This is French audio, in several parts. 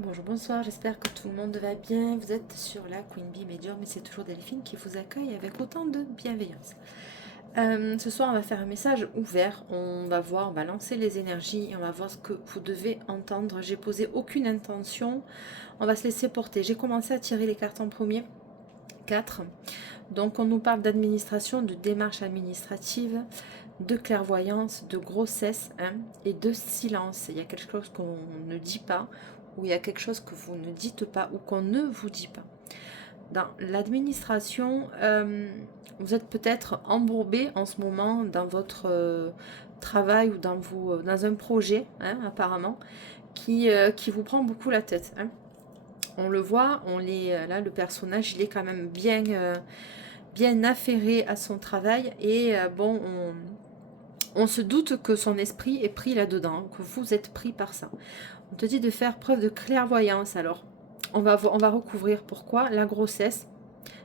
Bonjour, bonsoir, j'espère que tout le monde va bien. Vous êtes sur la Queen Bee Medium et c'est toujours Delphine qui vous accueille avec autant de bienveillance. Ce soir, on va faire un message ouvert. On va voir, on va lancer les énergies et on va voir ce que vous devez entendre. J'ai posé aucune intention. On va se laisser porter. J'ai commencé à tirer les cartes en premier. 4. Donc, on nous parle d'administration, de démarche administrative, de clairvoyance, de grossesse et de silence. Il y a quelque chose qu'on ne dit pas, ou il y a quelque chose que vous ne dites pas, ou qu'on ne vous dit pas. Dans l'administration, vous êtes peut-être embourbé en ce moment dans votre travail ou dans un projet, apparemment, qui vous prend beaucoup la tête. On le voit, là, le personnage, il est quand même bien affairé à son travail et on se doute que son esprit est pris là-dedans, que vous êtes pris par ça. On te dit de faire preuve de clairvoyance. Alors, on va recouvrir pourquoi la grossesse.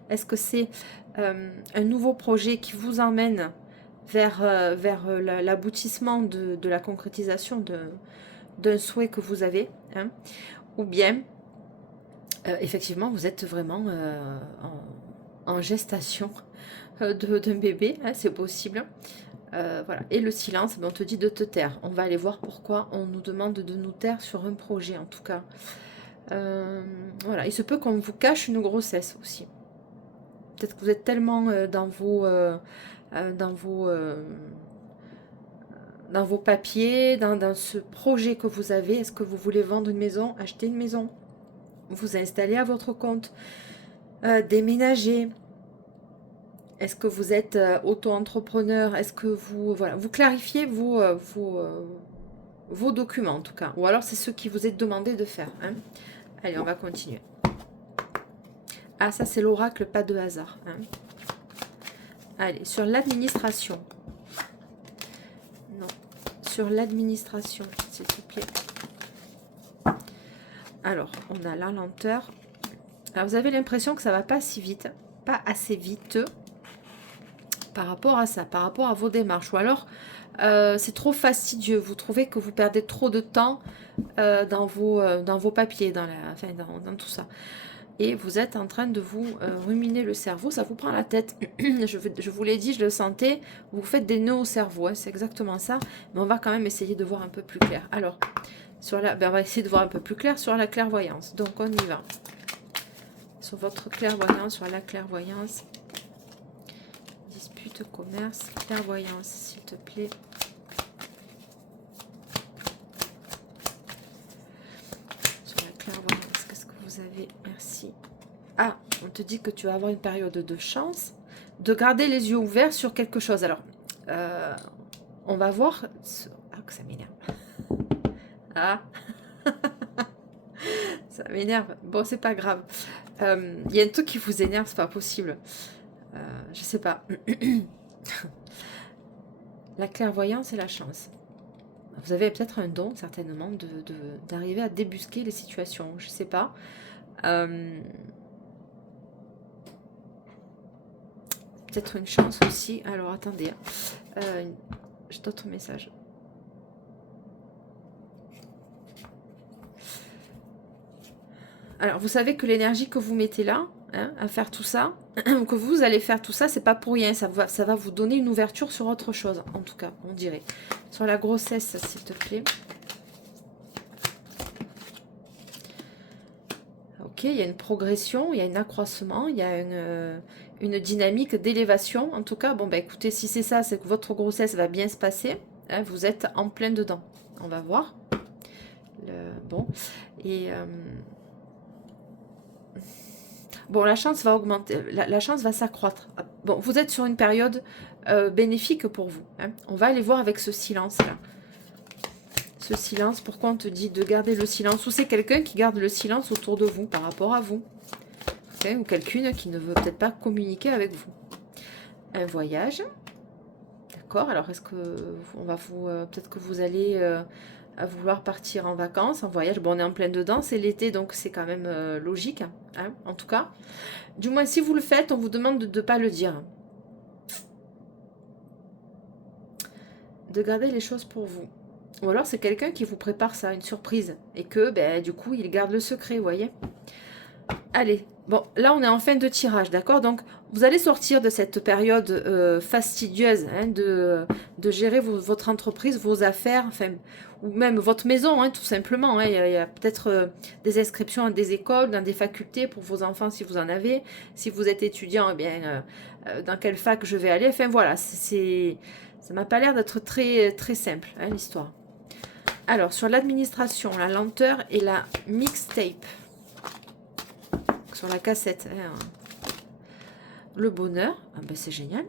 Est-ce que c'est un nouveau projet qui vous emmène vers l'aboutissement de la concrétisation d'un souhait que vous avez, ou bien, effectivement, vous êtes vraiment en gestation d'un bébé, c'est possible. Voilà. Et le silence, on te dit de te taire. On va aller voir pourquoi on nous demande de nous taire sur un projet, en tout cas. Voilà. Il se peut qu'on vous cache une grossesse aussi. Peut-être que vous êtes tellement dans vos papiers, dans ce projet que vous avez. Est-ce que vous voulez vendre une maison, acheter une maison, vous installer à votre compte, déménager? Est-ce que vous êtes auto-entrepreneur? Est-ce que vous clarifiez vos documents en tout cas? Ou alors c'est ce qui vous est demandé de faire. Allez, on va continuer. Ah, ça c'est l'oracle, pas de hasard. Allez, sur l'administration. Non, sur l'administration, s'il te plaît. Alors, on a la lenteur. Alors, vous avez l'impression que ça va pas si vite, pas assez vite par rapport à ça, par rapport à vos démarches. Ou alors, c'est trop fastidieux. Vous trouvez que vous perdez trop de temps dans vos papiers, dans tout ça. Et vous êtes en train de vous ruminer le cerveau, ça vous prend la tête. Je vous l'ai dit, je le sentais, vous faites des nœuds au cerveau, c'est exactement ça. Mais on va quand même essayer de voir un peu plus clair. Alors, on va essayer de voir un peu plus clair sur la clairvoyance. Donc, on y va. Sur votre clairvoyance, sur la clairvoyance. Dispute, commerce, clairvoyance, s'il te plaît. Sur la clairvoyance, qu'est-ce que vous avez? Merci. Ah, on te dit que tu vas avoir une période de chance, de garder les yeux ouverts sur quelque chose. Alors, on va voir... Ah, que ça m'énerve. Ah, ça m'énerve. Bon, c'est pas grave. Il y a un truc qui vous énerve, c'est pas possible. Je sais pas. La clairvoyance et la chance. Vous avez peut-être un don, certainement, d'arriver à débusquer les situations. Je sais pas. Peut-être une chance aussi. Alors, attendez. J'ai d'autres messages. Alors, vous savez que l'énergie que vous mettez là, à faire tout ça, que vous allez faire tout ça, c'est pas pour rien. Ça va vous donner une ouverture sur autre chose, en tout cas, on dirait. Sur la grossesse, s'il te plaît. Ok, il y a une progression, il y a un accroissement, il y a une dynamique d'élévation. En tout cas, bon, bah écoutez, si c'est ça, c'est que votre grossesse va bien se passer. Vous êtes en plein dedans. On va voir. Bon, et... bon, la chance va augmenter, la chance va s'accroître. Bon, vous êtes sur une période bénéfique pour vous. On va aller voir avec ce silence-là. Ce silence, pourquoi on te dit de garder le silence? Ou c'est quelqu'un qui garde le silence autour de vous, par rapport à vous. Ou quelqu'une qui ne veut peut-être pas communiquer avec vous. Un voyage. D'accord, alors est-ce que on va peut-être que vous allez à vouloir partir en vacances, en voyage. Bon, on est en plein dedans, c'est l'été, donc c'est quand même logique, en tout cas. Du moins, si vous le faites, on vous demande de ne pas le dire. De garder les choses pour vous. Ou alors c'est quelqu'un qui vous prépare ça, une surprise. Et que ben, du coup il garde le secret, vous voyez. Allez, bon, là on est en fin de tirage, d'accord? Donc vous allez sortir de cette période fastidieuse hein, de gérer votre entreprise, vos affaires, enfin, ou même votre maison, hein, tout simplement. Hein. Il y a peut-être des inscriptions à des écoles, dans des facultés pour vos enfants si vous en avez. Si vous êtes étudiant, eh bien, dans quelle fac je vais aller. Enfin voilà, ça m'a pas l'air d'être très, très simple, hein, l'histoire. Alors, sur l'administration, la lenteur et la mixtape. Sur la cassette. Hein. Le bonheur. Ah ben c'est génial.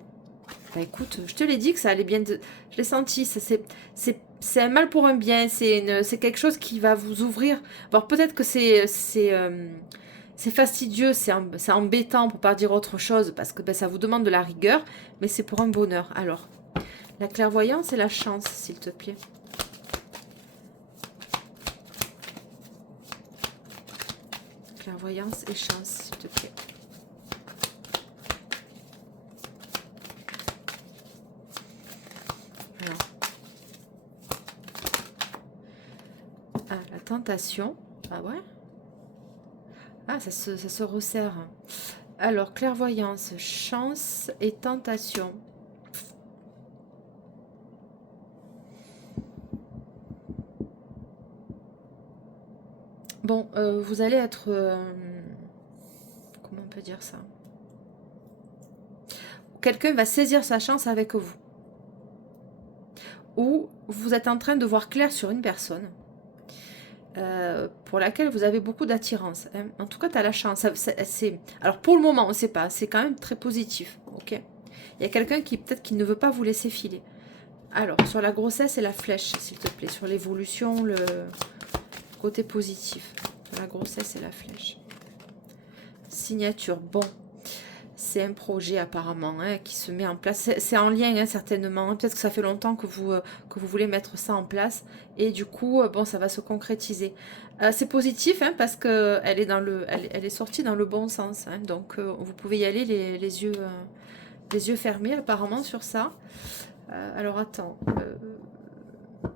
Bah écoute, je te l'ai dit que ça allait bien. Je l'ai senti. C'est un mal pour un bien. C'est quelque chose qui va vous ouvrir. Alors peut-être que c'est fastidieux, c'est embêtant pour pas dire autre chose parce que ben, ça vous demande de la rigueur, mais c'est pour un bonheur. Alors, la clairvoyance et la chance, s'il te plaît. Clairvoyance et chance, s'il te plaît. Alors. Ah, la tentation. Ah ouais. Ah, ça se resserre. Alors, clairvoyance, chance et tentation. Bon, vous allez être... comment on peut dire ça? Quelqu'un va saisir sa chance avec vous. Ou vous êtes en train de voir clair sur une personne pour laquelle vous avez beaucoup d'attirance. Hein. En tout cas, tu as la chance. Alors, pour le moment, on ne sait pas. C'est quand même très positif. Ok. Il y a quelqu'un qui peut-être qui ne veut pas vous laisser filer. Alors, sur la grossesse et la flèche, s'il te plaît. Sur l'évolution, le côté positif. Sur la grossesse et la flèche. Signature. Bon. C'est un projet apparemment hein, qui se met en place. C'est en lien hein, certainement. Peut-être que ça fait longtemps que vous voulez mettre ça en place. Et du coup, bon, ça va se concrétiser. C'est positif hein, parce qu'elle est, elle est sortie dans le bon sens. Hein, donc, vous pouvez y aller les yeux fermés apparemment sur ça. Alors, attends.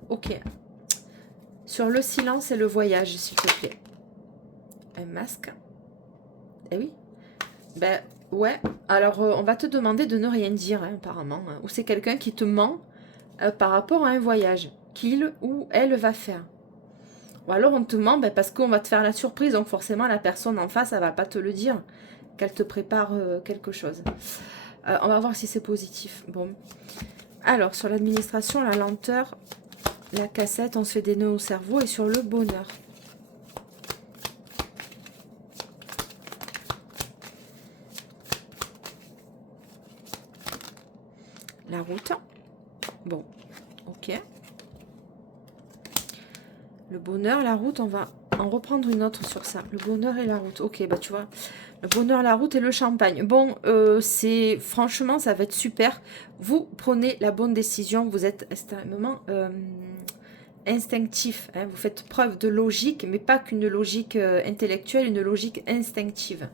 Ok. Sur le silence et le voyage, s'il te plaît. Un masque. Eh oui. Ben... Ouais, alors on va te demander de ne rien dire hein, apparemment. Hein. Ou c'est quelqu'un qui te ment par rapport à un voyage qu'il ou elle va faire. Ou alors on te ment parce qu'on va te faire la surprise. Donc forcément la personne en face, elle va pas te le dire. Qu'elle te prépare quelque chose. On va voir si c'est positif. Bon. Alors sur l'administration, la lenteur, la cassette, on se fait des nœuds au cerveau. Et sur le bonheur. La route. Bon, ok. Le bonheur, la route, on va en reprendre une autre sur ça. Le bonheur et la route. Ok, bah tu vois, le bonheur, la route et le champagne. Bon, c'est franchement, ça va être super. Vous prenez la bonne décision. Vous êtes extrêmement instinctif. Hein. Vous faites preuve de logique, mais pas qu'une logique intellectuelle, une logique instinctive.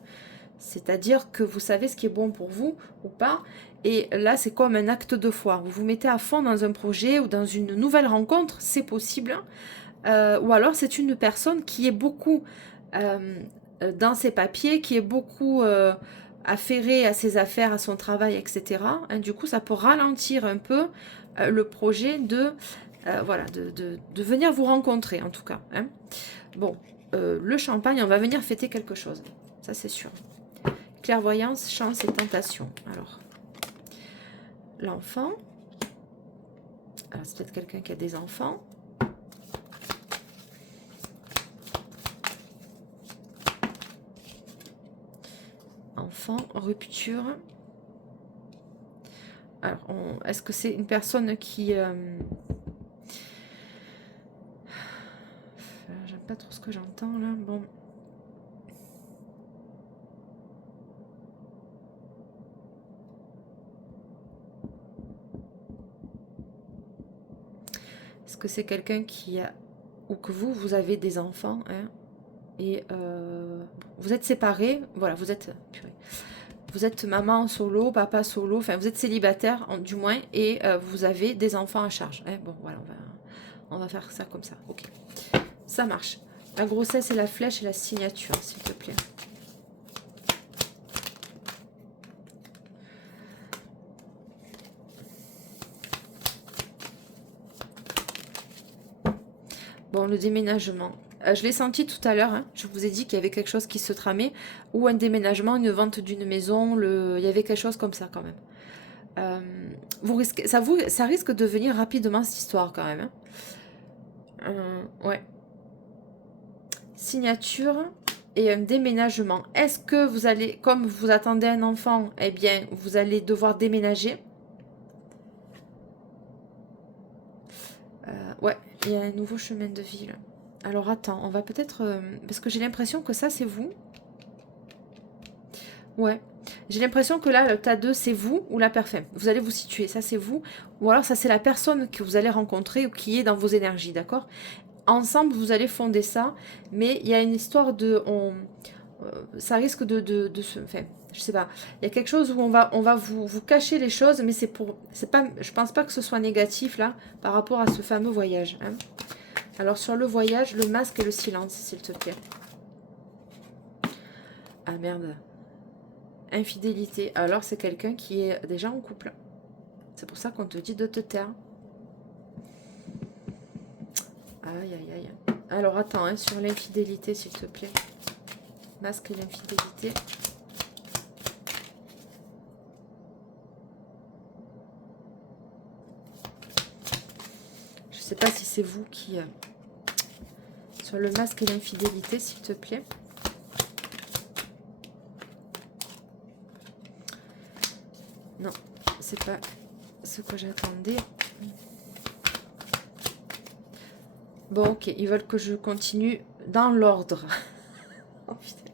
C'est-à-dire que vous savez ce qui est bon pour vous ou pas. Et là, c'est comme un acte de foi. Vous vous mettez à fond dans un projet ou dans une nouvelle rencontre, c'est possible. Ou alors, c'est une personne qui est beaucoup dans ses papiers, qui est beaucoup affairée à ses affaires, à son travail, etc. Hein, du coup, ça peut ralentir un peu le projet voilà, de venir vous rencontrer, en tout cas. Hein. Bon, le champagne, on va venir fêter quelque chose. Ça, c'est sûr. Clairvoyance, chance et tentation. Alors, l'enfant. Alors, c'est peut-être quelqu'un qui a des enfants. Enfant, rupture. Alors, est-ce que c'est une personne qui... J'aime pas trop ce que j'entends, là. Bon... Est-ce que c'est quelqu'un qui a... Ou que vous avez des enfants, hein, et vous êtes séparés, voilà, vous êtes... Purée. Vous êtes maman solo, papa solo, enfin vous êtes célibataire du moins, et vous avez des enfants à charge. Hein. Bon, voilà, On va faire ça comme ça. Ok. Ça marche. La grossesse et la flèche et la signature, s'il te plaît. Bon, le déménagement. Je l'ai senti tout à l'heure. Hein. Je vous ai dit qu'il y avait quelque chose qui se tramait. Ou un déménagement, une vente d'une maison. Il y avait quelque chose comme ça quand même. Vous risquez, ça risque de venir rapidement cette histoire quand même. Hein. Ouais. Signature et un déménagement. Est-ce que vous allez, comme vous attendez un enfant, eh bien, vous allez devoir déménager? Ouais, il y a un nouveau chemin de ville. Alors attends, on va peut-être... parce que j'ai l'impression que ça, c'est vous. Ouais. J'ai l'impression que là, le tas 2, c'est vous ou la personne. Vous allez vous situer, ça c'est vous. Ou alors ça c'est la personne que vous allez rencontrer ou qui est dans vos énergies, d'accord? Ensemble, vous allez fonder ça. Mais il y a une histoire de... ça risque de se... Enfin, je sais pas. Il y a quelque chose où on va vous cacher les choses, mais c'est pour... pas, je pense pas que ce soit négatif, là, par rapport à ce fameux voyage. Hein. Alors, sur le voyage, le masque et le silence, s'il te plaît. Ah, merde. Infidélité. Alors, c'est quelqu'un qui est déjà en couple. C'est pour ça qu'on te dit de te taire. Aïe, aïe, aïe. Alors, attends, hein, sur l'infidélité, s'il te plaît. Masque et l'infidélité. Je sais pas si c'est vous qui... sur le masque et l'infidélité, s'il te plaît. Non, c'est pas ce que j'attendais. Bon, ok, ils veulent que je continue dans l'ordre. Oh, putain.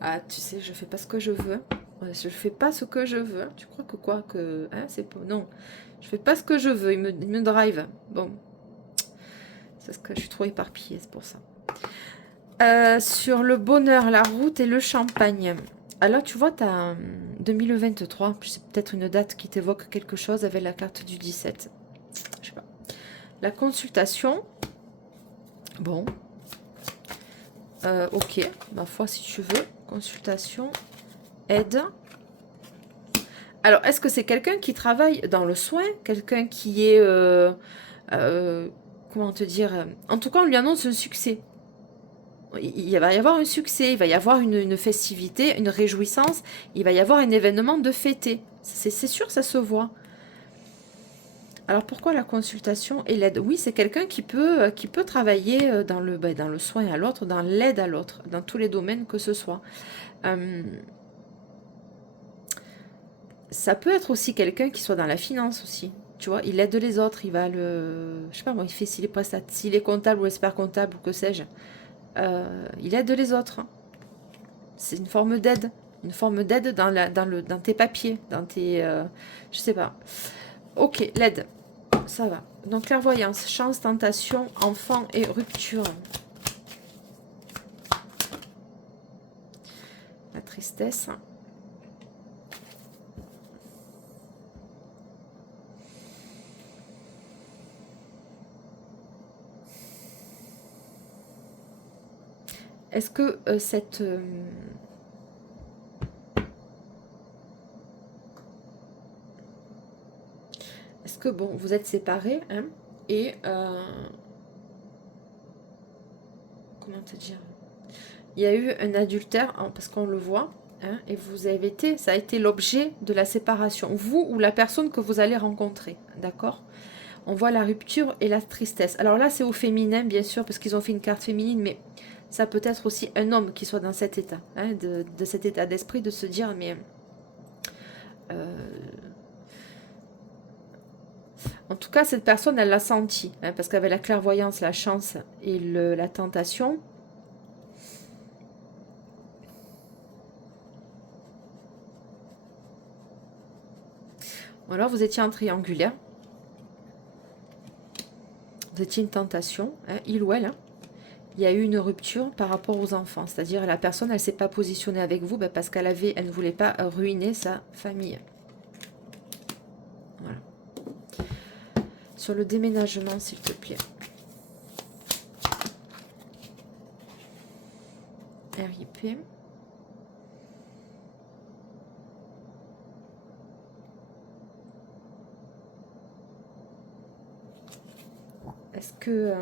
Ah, tu sais, je fais pas ce que je veux. Je fais pas ce que je veux. Tu crois que quoi que... Hein, c'est pas... Non, je fais pas ce que je veux. Il me drive. Bon. C'est ce que je suis trop éparpillée, c'est pour ça. Sur le bonheur, la route et le champagne. Alors, tu vois, tu as 2023. C'est peut-être une date qui t'évoque quelque chose avec la carte du 17. Je sais pas. La consultation. Bon. Ok. Ma foi, si tu veux. Consultation. Aide. Alors, est-ce que c'est quelqu'un qui travaille dans le soin? Quelqu'un qui est... comment te dire? En tout cas, on lui annonce un succès. Il va y avoir un succès, il va y avoir une festivité, une réjouissance, il va y avoir un événement de fêté. C'est sûr, ça se voit. Alors pourquoi la consultation et l'aide? Oui, c'est quelqu'un qui peut travailler dans le soin à l'autre, dans l'aide à l'autre, dans tous les domaines que ce soit. Ça peut être aussi quelqu'un qui soit dans la finance aussi. Tu vois, il aide les autres, il va le... Je sais pas moi, il fait s'il est comptable ou expert comptable ou que sais-je. Il aide les autres. C'est une forme d'aide. Une forme d'aide dans tes papiers, dans tes... je sais pas. Ok, l'aide. Ça va. Donc, clairvoyance, chance, tentation, enfant et rupture. La tristesse. Est-ce que cette... Est-ce que, bon, vous êtes séparés, hein, et... comment te dire? Il y a eu un adultère, hein, parce qu'on le voit, hein, et vous avez été... Ça a été l'objet de la séparation. Vous ou la personne que vous allez rencontrer, d'accord? On voit la rupture et la tristesse. Alors là, c'est au féminin, bien sûr, parce qu'ils ont fait une carte féminine, mais ça peut être aussi un homme qui soit dans cet état, hein, de cet état d'esprit, de se dire, mais... en tout cas, cette personne, elle l'a senti, hein, parce qu'avec la clairvoyance, la chance et la tentation... Ou alors, vous étiez en triangulaire. Vous étiez une tentation, hein, il ou elle, hein. Il y a eu une rupture par rapport aux enfants. C'est-à-dire la personne, elle ne s'est pas positionnée avec vous parce qu'elle ne voulait pas ruiner sa famille. Voilà. sur le déménagement, s'il te plaît. RIP. Est-ce que...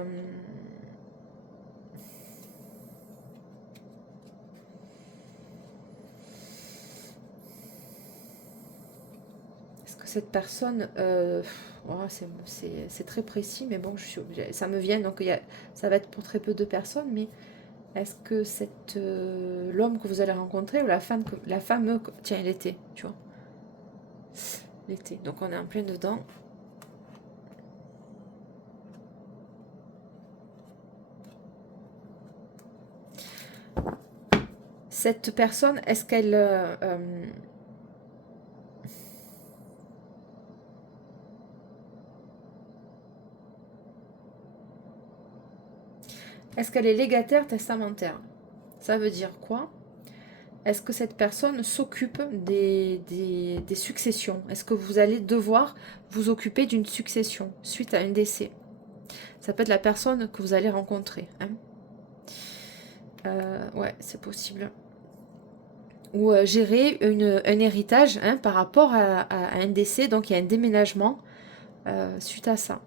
cette personne, oh, c'est très précis, mais bon, ça me vient, donc ça va être pour très peu de personnes, mais est-ce que l'homme que vous allez rencontrer ou la femme, tiens, l'été, tu vois, l'été, donc on est en plein dedans. Cette personne, est-ce qu'elle... est-ce qu'elle est légataire testamentaire? Ça veut dire quoi? Est-ce que cette personne s'occupe des successions? Est-ce que vous allez devoir vous occuper d'une succession suite à un décès? Ça peut être la personne que vous allez rencontrer. Hein. Ouais, c'est possible. Ou gérer un héritage hein, par rapport à un décès. Donc il y a un déménagement suite à ça.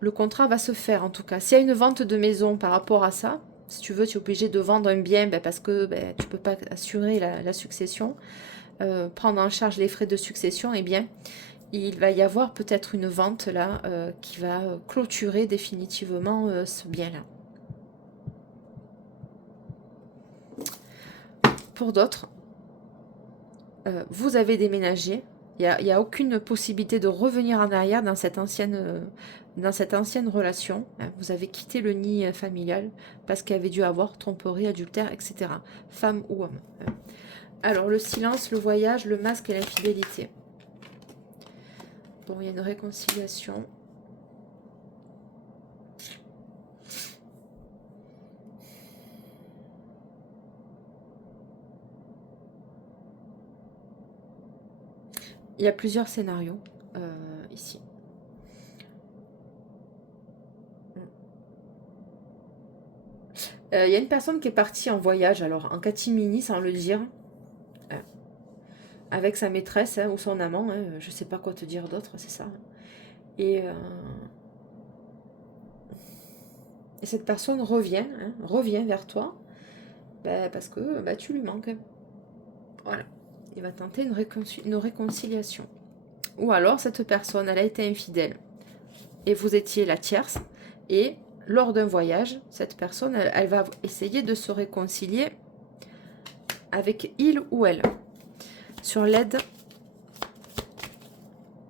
Le contrat va se faire en tout cas. S'il y a une vente de maison par rapport à ça, si tu veux, tu es obligé de vendre un bien parce que tu ne peux pas assurer la succession, prendre en charge les frais de succession, eh bien, il va y avoir peut-être une vente là qui va clôturer définitivement ce bien-là. Pour d'autres, vous avez déménagé. Il n'y a aucune possibilité de revenir en arrière dans cette ancienne relation. Vous avez quitté le nid familial parce qu'il y avait dû avoir tromperie, adultère, etc. Femme ou homme. Alors, le silence, le voyage, le masque et l'infidélité. Bon, il y a une réconciliation. Il y a plusieurs scénarios ici. Il y a une personne qui est partie en voyage, alors en catimini sans le dire, avec sa maîtresse hein, ou son amant, hein, je sais pas quoi te dire d'autre, c'est ça. Et cette personne revient vers toi, parce que tu lui manques. Voilà. Il va tenter une réconciliation. Ou alors, cette personne, elle a été infidèle. Et vous étiez la tierce. Et lors d'un voyage, cette personne, elle va essayer de se réconcilier avec il ou elle. Sur l'aide,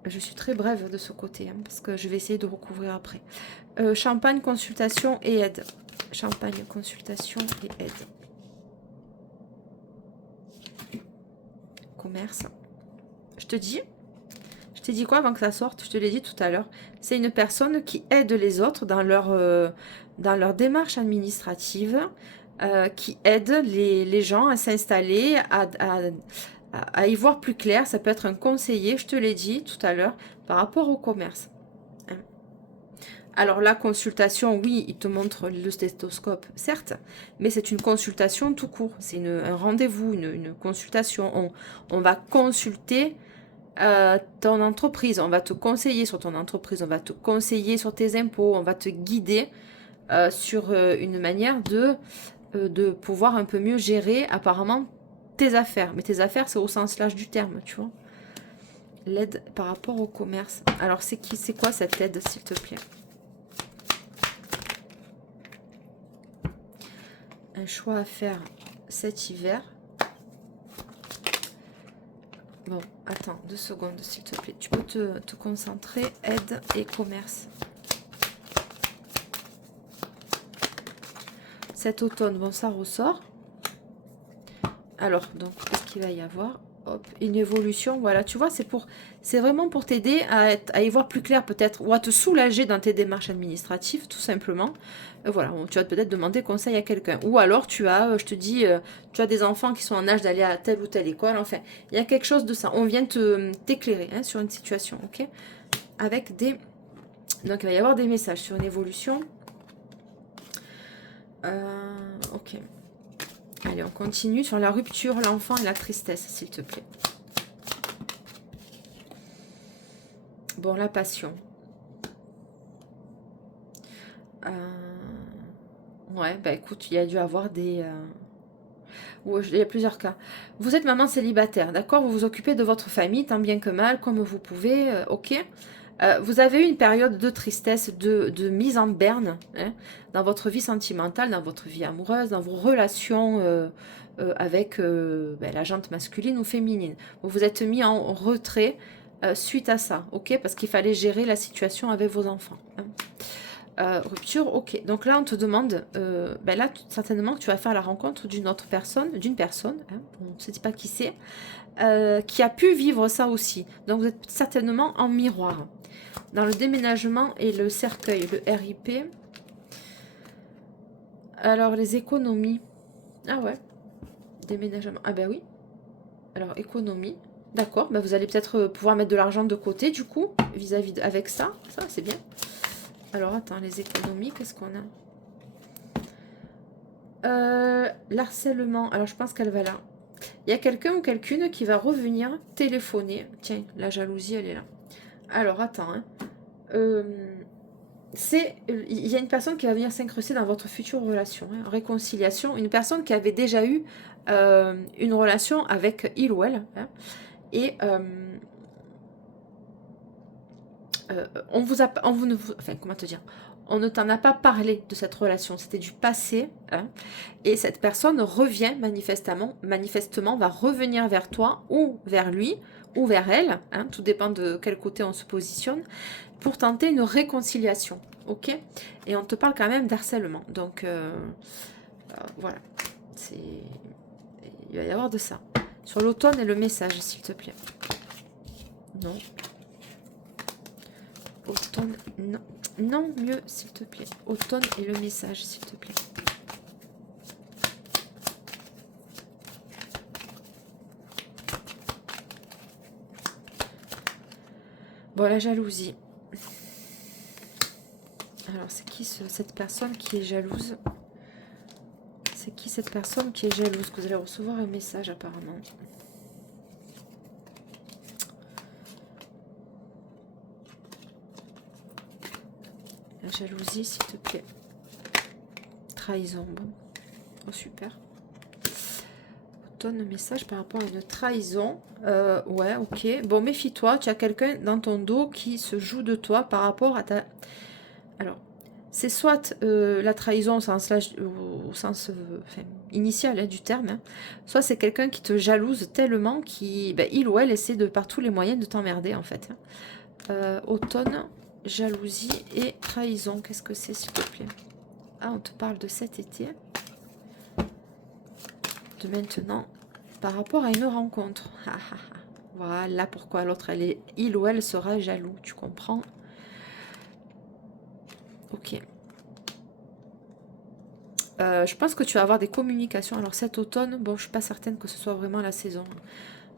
je suis très brève de ce côté, hein, parce que je vais essayer de recouvrir après. Champagne, consultation et aide. Champagne, consultation et aide. Commerce. Je t'ai dit quoi avant que ça sorte? Je te l'ai dit tout à l'heure. C'est une personne qui aide les autres dans leur démarche administrative, qui aide les gens à s'installer, à y voir plus clair. Ça peut être un conseiller, je te l'ai dit tout à l'heure, par rapport au commerce. Alors la consultation, oui, il te montre le stéthoscope, certes, mais c'est une consultation tout court. C'est un rendez-vous, une consultation. On va consulter ton entreprise, on va te conseiller sur ton entreprise, on va te conseiller sur tes impôts, on va te guider sur une manière de pouvoir un peu mieux gérer apparemment tes affaires. Mais tes affaires, c'est au sens large du terme, tu vois. L'aide par rapport au commerce. Alors c'est quoi cette aide, s'il te plaît? Un choix à faire cet hiver. Bon, attends, 2 secondes, s'il te plaît. Tu peux te concentrer. Aide et commerce. Cet automne, bon, ça ressort. Alors, donc, qu'est-ce qu'il va y avoir? Hop, une évolution, voilà, tu vois, c'est vraiment pour t'aider à y voir plus clair peut-être, ou à te soulager dans tes démarches administratives, tout simplement. Voilà, tu vas peut-être demander conseil à quelqu'un. Ou alors tu as, je te dis, tu as des enfants qui sont en âge d'aller à telle ou telle école, enfin, il y a quelque chose de ça. On vient t'éclairer hein, sur une situation, ok? Avec des Donc, il va y avoir des messages sur une évolution. Ok. Allez, on continue sur la rupture, l'enfant et la tristesse, s'il te plaît. Bon, la passion. Ouais, bah écoute, il y a dû avoir des... Ouais, il y a plusieurs cas. Vous êtes maman célibataire, d'accord? Vous vous occupez de votre famille tant bien que mal, comme vous pouvez, ok? Vous avez eu une période de tristesse, de mise en berne, hein, dans votre vie sentimentale, dans votre vie amoureuse, dans vos relations avec ben, la jante masculine ou féminine. Vous vous êtes mis en retrait suite à ça, ok? Parce qu'il fallait gérer la situation avec vos enfants. Hein. Rupture, ok. Donc là, on te demande, ben là, certainement que tu vas faire la rencontre d'une autre personne, hein, on ne sait pas qui c'est, qui a pu vivre ça aussi. Donc vous êtes certainement en miroir. Dans le déménagement et le cercueil, le RIP. Alors, les économies. Ah ouais. Déménagement. Ah ben oui. Alors, économie. D'accord. Ben vous allez peut-être pouvoir mettre de l'argent de côté, du coup, vis-à-vis avec ça. Ça, c'est bien. Alors, attends, les économies, qu'est-ce qu'on a l'harcèlement. Alors, je pense qu'elle va là. Il y a quelqu'un ou quelqu'une qui va revenir téléphoner. Tiens, la jalousie, elle est là. Alors, attends. Hein. Il y a une personne qui va venir s'incruster dans votre future relation, hein, réconciliation, une personne qui avait déjà eu une relation avec il ou elle, hein, et enfin comment te dire, on ne t'en a pas parlé de cette relation, c'était du passé, hein, et cette personne revient manifestement va revenir vers toi ou vers lui ou vers elle, hein, tout dépend de quel côté on se positionne, pour tenter une réconciliation, ok? Et on te parle quand même d'harcèlement, donc voilà, il va y avoir de ça. Sur l'automne et le message, s'il te plaît. Non. Automne, non. Non, mieux, s'il te plaît. Automne et le message, s'il te plaît. Bon, la jalousie. Alors, c'est qui cette personne qui est jalouse? C'est qui cette personne qui est jalouse? Que vous allez recevoir un message, apparemment. La jalousie, s'il te plaît. Trahison, bon. Oh, super. Donne un message par rapport à une trahison. Ouais, ok. Bon, méfie-toi, tu as quelqu'un dans ton dos qui se joue de toi par rapport à ta... Alors, c'est soit la trahison au sens, enfin, initial, hein, du terme, hein, soit c'est quelqu'un qui te jalouse tellement qu'il ben, il ou elle essaie de par tous les moyens de t'emmerder, en fait. Hein. Automne, jalousie et trahison. Qu'est-ce que c'est, s'il te plaît? Ah, on te parle de cet été. De maintenant, par rapport à une rencontre. Voilà pourquoi l'autre, il ou elle sera jaloux, tu comprends? Ok. Je pense que tu vas avoir des communications. Alors cet automne, bon, je suis pas certaine que ce soit vraiment la saison.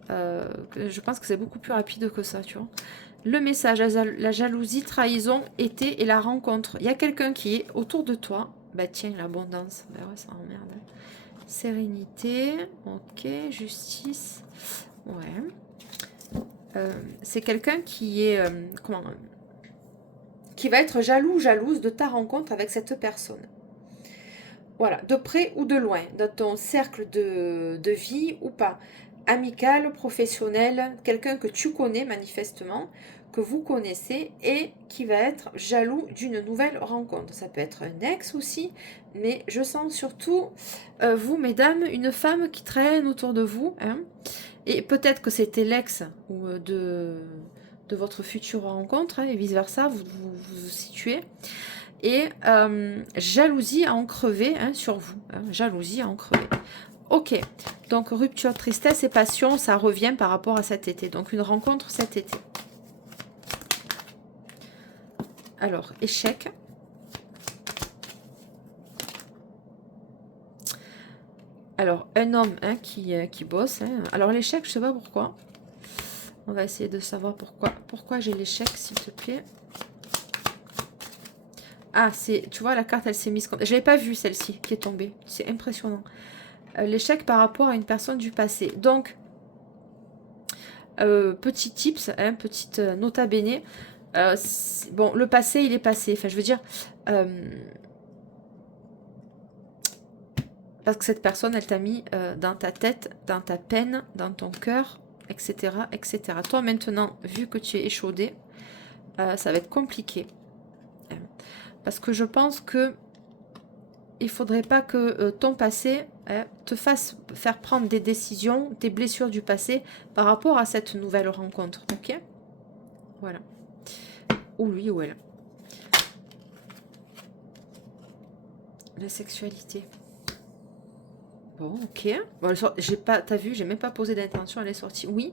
Je pense que c'est beaucoup plus rapide que ça, tu vois. Le message, la jalousie, trahison, été et la rencontre. Il y a quelqu'un qui est autour de toi. Bah tiens, l'abondance. Bah ouais, ça emmerde. Sérénité, ok, justice, ouais. C'est quelqu'un qui est, qui va être jalouse de ta rencontre avec cette personne. Voilà, de près ou de loin, dans ton cercle de vie ou pas. Amical, professionnel, quelqu'un que tu connais manifestement, que vous connaissez et qui va être jaloux d'une nouvelle rencontre. Ça peut être un ex aussi, mais je sens surtout, vous mesdames, une femme qui traîne autour de vous. Hein, et peut-être que c'était l'ex ou de votre future rencontre, hein, et vice-versa, vous situez. Et jalousie à en crever, hein, sur vous. Hein, jalousie à en crever. Ok, donc rupture, tristesse et passion, ça revient par rapport à cet été. Donc une rencontre cet été. Alors, échec. Alors, un homme, hein, qui bosse. Hein. Alors, l'échec, je ne sais pas pourquoi. On va essayer de savoir pourquoi. Pourquoi j'ai l'échec, s'il te plaît. Ah, c'est, tu vois, la carte, elle s'est mise comme... Je l'avais pas vue, celle-ci, qui est tombée. C'est impressionnant. L'échec par rapport à une personne du passé. Donc, petit tips, hein, petite nota bene. Bon, le passé, il est passé. Enfin, je veux dire... parce que cette personne, elle t'a mis dans ta tête, dans ta peine, dans ton cœur, etc., etc. Toi, maintenant, vu que tu es échaudé, ça va être compliqué. Parce que je pense que il faudrait pas que ton passé te fasse faire prendre des décisions, des blessures du passé par rapport à cette nouvelle rencontre. Ok? Voilà. Ou lui ou elle. La sexualité. Bon, ok. Bon, j'ai pas, t'as vu, j'ai même pas posé d'intention, elle est sortie. Oui.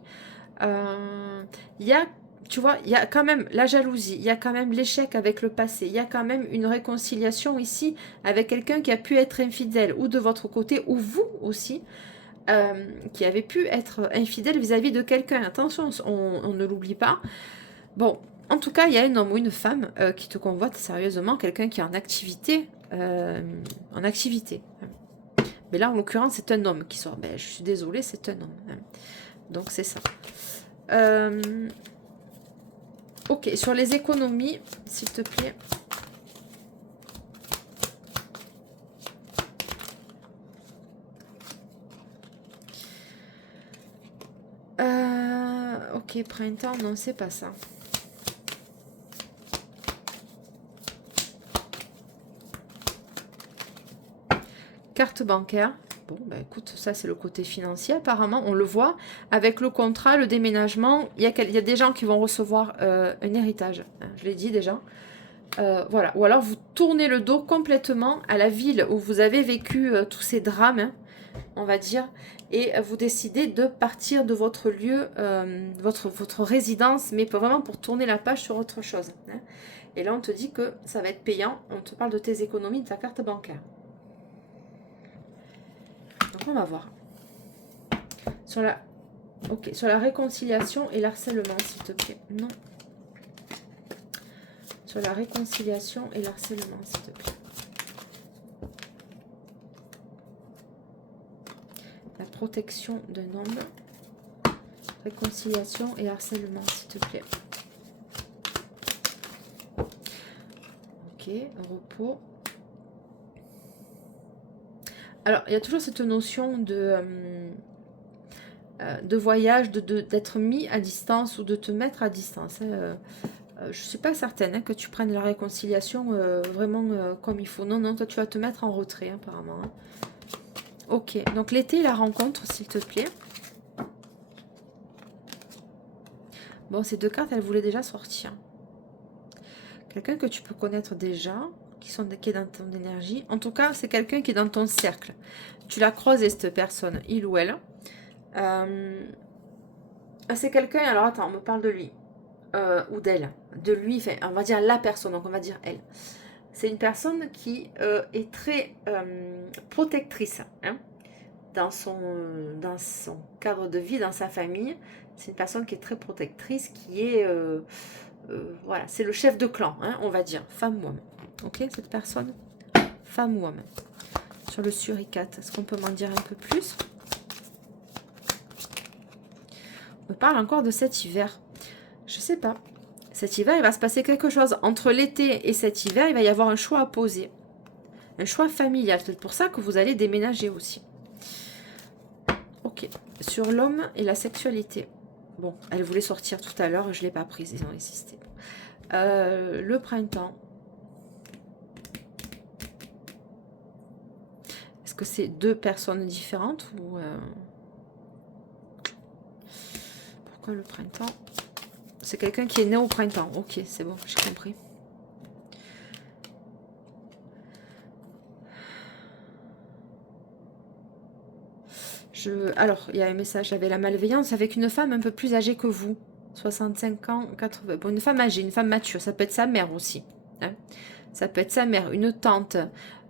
Il y a, tu vois, il y a quand même la jalousie, il y a quand même l'échec avec le passé, il y a quand même une réconciliation ici avec quelqu'un qui a pu être infidèle, ou de votre côté, ou vous aussi, qui avez pu être infidèle vis-à-vis de quelqu'un. Attention, on ne l'oublie pas. Bon, en tout cas, il y a un homme ou une femme qui te convoite sérieusement, quelqu'un qui est en activité. En activité. Mais là, en l'occurrence, c'est un homme qui sort. Ben, je suis désolée, c'est un homme. Donc, c'est ça. Ok, sur les économies, s'il te plaît. Ok, printemps, non, c'est pas ça. Carte bancaire. Bon, bah écoute, ça c'est le côté financier apparemment, on le voit. Avec le contrat, le déménagement, il y a des gens qui vont recevoir un héritage. Hein, je l'ai dit déjà. Voilà. Ou alors vous tournez le dos complètement à la ville où vous avez vécu tous ces drames, hein, on va dire, et vous décidez de partir de votre lieu, votre résidence, mais vraiment pour tourner la page sur autre chose. Hein. Et là, on te dit que ça va être payant. On te parle de tes économies, de ta carte bancaire. Donc, on va voir. Sur la, ok, sur la réconciliation et l'harcèlement, s'il te plaît. Non. Sur la réconciliation et l'harcèlement, s'il te plaît. La protection d'un homme. Réconciliation et harcèlement, s'il te plaît. Ok, repos. Alors, il y a toujours cette notion de voyage, d'être mis à distance ou de te mettre à distance. Hein. Je ne suis pas certaine hein, que tu prennes la réconciliation vraiment comme il faut. Non, non, toi tu vas te mettre en retrait hein, apparemment. Hein. Ok, donc l'été, la rencontre, s'il te plaît. Bon, ces deux cartes, elles voulaient déjà sortir. Quelqu'un que tu peux connaître déjà, qui est dans ton énergie. En tout cas, c'est quelqu'un qui est dans ton cercle. Tu l'as croisé, cette personne, il ou elle. C'est quelqu'un, alors attends, on me parle de lui. Ou d'elle. De lui, enfin, on va dire la personne, donc on va dire elle. C'est une personne qui est très protectrice hein, dans son cadre de vie, dans sa famille. C'est une personne qui est très protectrice, qui est... voilà, c'est le chef de clan, hein, on va dire. Femme ou homme. Ok, cette personne Femme ou homme. Sur le suricate, est-ce qu'on peut m'en dire un peu plus? On me parle encore de cet hiver. Je sais pas. Cet hiver, il va se passer quelque chose. Entre l'été et cet hiver, il va y avoir un choix à poser. Un choix familial. C'est pour ça que vous allez déménager aussi. Ok. Sur l'homme et la sexualité. Bon, elle voulait sortir tout à l'heure. Je ne l'ai pas prise. Ils ont insisté. Le printemps. Est-ce que c'est deux personnes différentes ou... Pourquoi le printemps? C'est quelqu'un qui est né au printemps. Ok, c'est bon, j'ai compris. Alors, il y a un message. J'avais la malveillance avec une femme un peu plus âgée que vous. 65 ans, 80. Bon, une femme âgée, une femme mature. Ça peut être sa mère aussi. Hein. Ça peut être sa mère, une tante.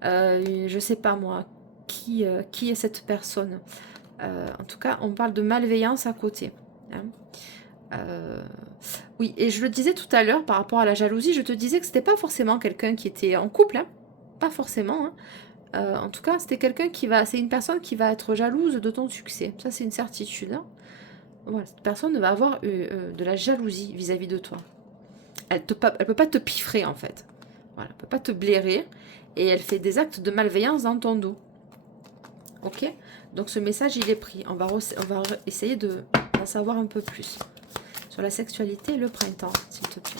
Je sais pas moi. Qui est cette personne En tout cas, on parle de malveillance à côté. Hein. Oui, et je le disais tout à l'heure par rapport à la jalousie, je te disais que c'était pas forcément quelqu'un qui était en couple, hein, pas forcément, hein. En tout cas, c'était quelqu'un qui va, c'est une personne qui va être jalouse de ton succès. Ça, c'est une certitude, hein. Voilà, cette personne va avoir de la jalousie vis-à-vis de toi. Elle peut pas te piffrer en fait. Voilà, elle peut pas te blairer et elle fait des actes de malveillance dans ton dos. Ok? Donc ce message il est pris. On va essayer d'en savoir un peu plus sur la sexualité et le printemps, s'il te plaît.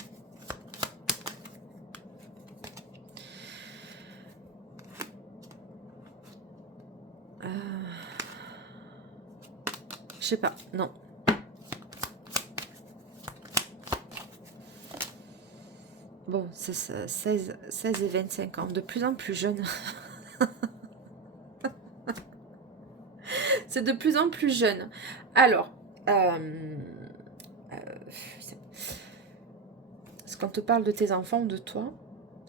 Je sais pas, non. Bon, c'est 16 et 25 ans, de plus en plus jeune. C'est de plus en plus jeune. Alors, est-ce qu'on te parle de tes enfants ou de toi?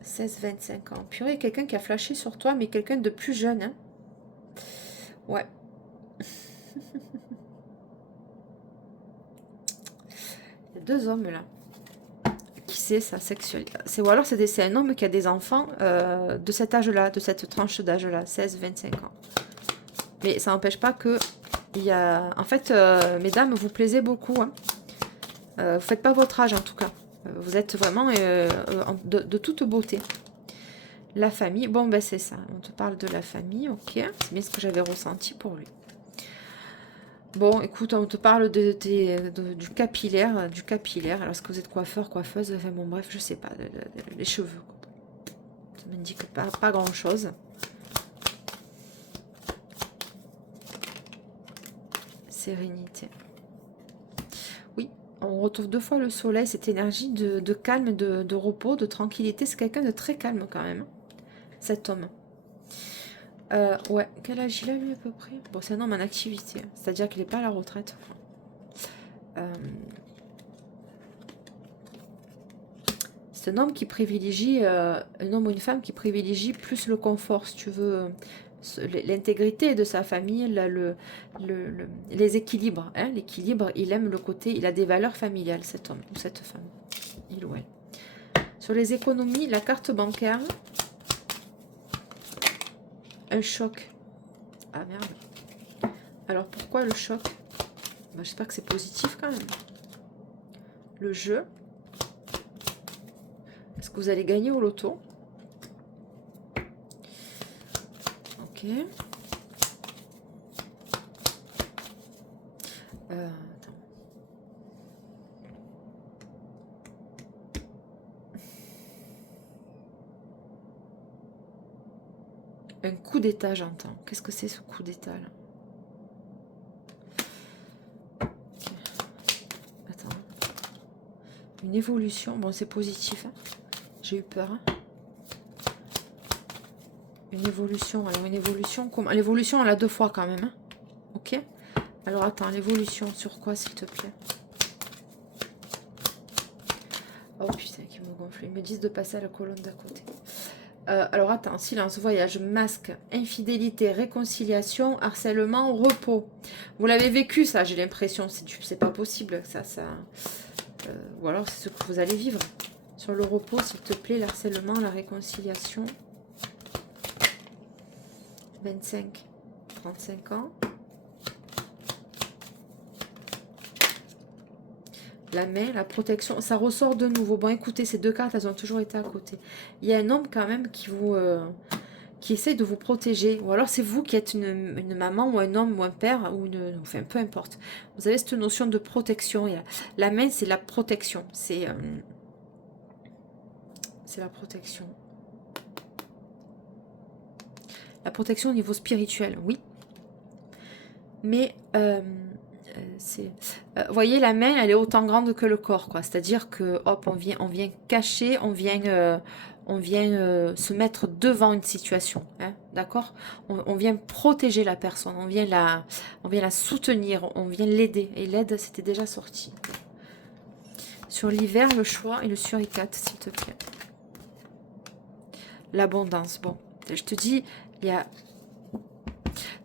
16-25 ans. Purée, quelqu'un qui a flashé sur toi, mais quelqu'un de plus jeune. Hein. Ouais. Il y a deux hommes là. Qui sait sa sexualité? Ou alors c'est un homme qui a des enfants de cet âge-là, de cette tranche d'âge-là, 16-25 ans. Mais ça n'empêche pas que il y a... En fait, mesdames, vous plaisez beaucoup. Hein. Vous faites pas votre âge en tout cas. Vous êtes vraiment de toute beauté. La famille, bon ben c'est ça. On te parle de la famille, ok. C'est bien ce que j'avais ressenti pour lui. Bon, écoute, on te parle du capillaire, Alors, est-ce que vous êtes coiffeur, coiffeuse? Enfin bon, bref, je sais pas. Les cheveux, quoi. Ça m'indique pas grand-chose. Sérénité. Oui, on retrouve deux fois le soleil, cette énergie de calme, de repos, de tranquillité. C'est quelqu'un de très calme quand même, cet homme. Ouais, quel âge il a lui à peu près? Bon, c'est un homme en activité, c'est-à-dire qu'il n'est pas à la retraite. C'est un homme qui privilégie, un homme ou une femme qui privilégie plus le confort, si tu veux, l'intégrité de sa famille, les équilibres. Hein, l'équilibre, il aime le côté, il a des valeurs familiales, cet homme ou cette femme, il ou elle. Sur les économies, la carte bancaire, un choc. Ah merde. Alors pourquoi le choc? J'espère que c'est positif quand même. Le jeu. Est-ce que vous allez gagner au loto? Ok. Attends. Un coup d'état, j'entends. Qu'est-ce que c'est ce coup d'état là? Okay. Attends. Une évolution. Bon, c'est positif. Hein. J'ai eu peur. Hein. Une évolution. Alors, une évolution. Comment? L'évolution, on l'a deux fois quand même. Hein. Ok. Alors, attends. L'évolution sur quoi, s'il te plaît? Oh putain, qui me gonfle. Ils me disent de passer à la colonne d'à côté. Alors attends, silence, voyage, masque, infidélité, réconciliation, harcèlement, repos. Vous l'avez vécu ça, j'ai l'impression. C'est pas possible, ça. Ou alors c'est ce que vous allez vivre. Sur le repos, s'il te plaît, l'harcèlement, la réconciliation. 25, 35 ans. La main, la protection, ça ressort de nouveau. Bon, écoutez, ces deux cartes, elles ont toujours été à côté. Il y a un homme quand même qui essaie de vous protéger. Ou alors c'est vous qui êtes une maman ou un homme ou un père, enfin peu importe. Vous avez cette notion de protection. La main, c'est la protection. C'est la protection. La protection au niveau spirituel, oui. Mais... vous voyez, la main, elle est autant grande que le corps, quoi. C'est-à-dire que, hop, on vient cacher, on vient se mettre devant une situation, hein, d'accord? On vient protéger la personne, on vient la soutenir, on vient l'aider. Et l'aide, c'était déjà sorti. Sur l'hiver, le choix et le suricate, s'il te plaît. L'abondance, bon. Je te dis, il y a...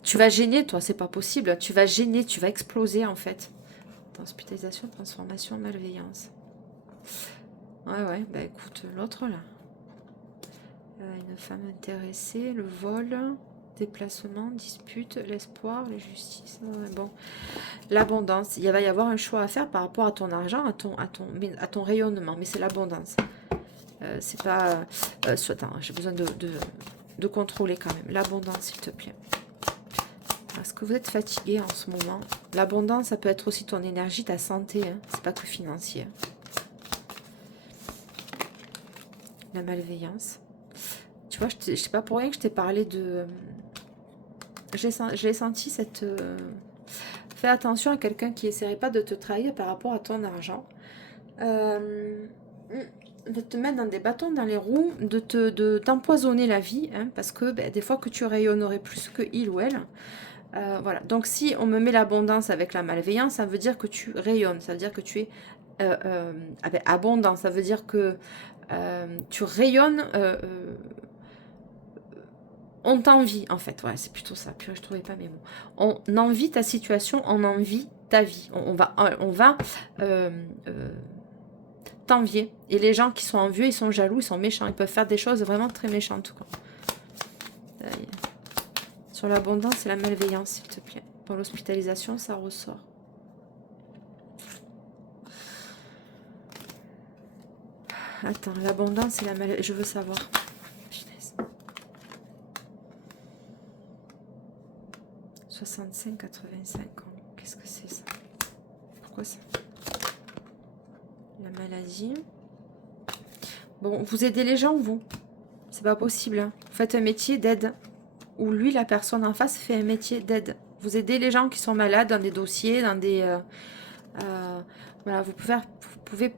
Tu vas gêner, toi, c'est pas possible. Tu vas gêner, tu vas exploser, en fait. Hospitalisation, transformation, malveillance. Ouais, bah écoute, l'autre là. Une femme intéressée, le vol, déplacement, dispute, l'espoir, la justice. Ouais, bon, l'abondance. Il va y avoir un choix à faire par rapport à ton argent, à ton rayonnement, mais c'est l'abondance. C'est pas... attends, j'ai besoin de contrôler quand même. L'abondance, s'il te plaît. Est-ce que vous êtes fatigué en ce moment? L'abondance, ça peut être aussi ton énergie, ta santé. Hein. C'est pas que financier. La malveillance. Tu vois, je sais pas pour rien que je t'ai parlé de... J'ai senti cette... Fais attention à quelqu'un qui essaierait pas de te trahir par rapport à ton argent. De te mettre dans des bâtons dans les roues, de t'empoisonner la vie, hein, parce que ben, des fois que tu rayonnerais plus que il ou elle. Voilà. Donc si on me met l'abondance avec la malveillance, ça veut dire que tu rayonnes, ça veut dire que tu es abondant, ça veut dire que tu rayonnes, on t'envie en fait, ouais, c'est plutôt ça. Purée, je trouvais pas mes mots. On envie ta situation, on envie ta vie. On va t'envier. Et les gens qui sont envieux, ils sont jaloux, ils sont méchants, ils peuvent faire des choses vraiment très méchantes, quoi. Sur l'abondance et la malveillance, s'il te plaît. Pour l'hospitalisation, ça ressort. Attends, l'abondance et la malveillance, je veux savoir. 65, 85 ans. Qu'est-ce que c'est ça? Pourquoi ça? La maladie. Bon, vous aidez les gens, vous? C'est pas possible. Hein. Vous faites un métier d'aide. Ou lui, la personne en face, fait un métier d'aide. Vous aidez les gens qui sont malades dans des dossiers, dans des... voilà, vous pouvez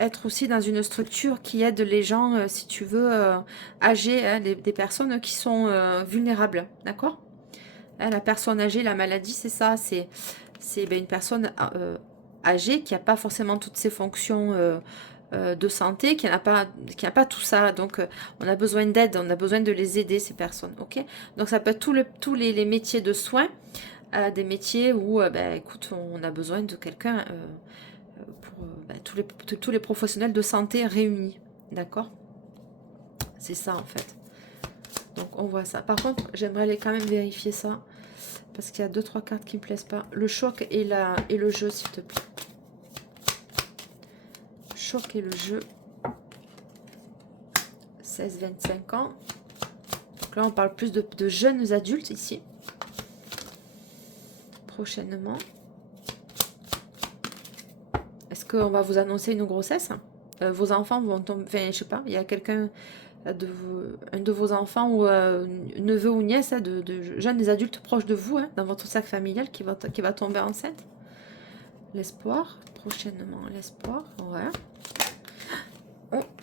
être aussi dans une structure qui aide les gens, si tu veux, âgés, hein, des personnes qui sont vulnérables. D'accord? La personne âgée, la maladie, c'est ça. C'est une personne âgée qui n'a pas forcément toutes ses fonctions de santé, qui n'a pas tout ça. Donc, on a besoin d'aide, on a besoin de les aider, ces personnes. Ok. Donc, ça peut être tous les métiers de soins, des métiers où, écoute, on a besoin de quelqu'un pour tous les professionnels de santé réunis. D'accord? C'est ça, en fait. Donc, on voit ça. Par contre, j'aimerais quand même vérifier ça. Parce qu'il y a 2-3 cartes qui ne me plaisent pas. Le choc et le jeu, s'il te plaît. Choc et le jeu. 16-25 ans. Donc là, on parle plus de jeunes adultes ici. Prochainement. Est-ce qu'on va vous annoncer une grossesse? Vos enfants vont tomber... Enfin, je sais pas, il y a quelqu'un... un de vos enfants ou neveu ou nièce, hein, de jeunes adultes proches de vous, hein, dans votre cercle familial qui va tomber enceinte. L'espoir, prochainement, l'espoir, ouais. Hop.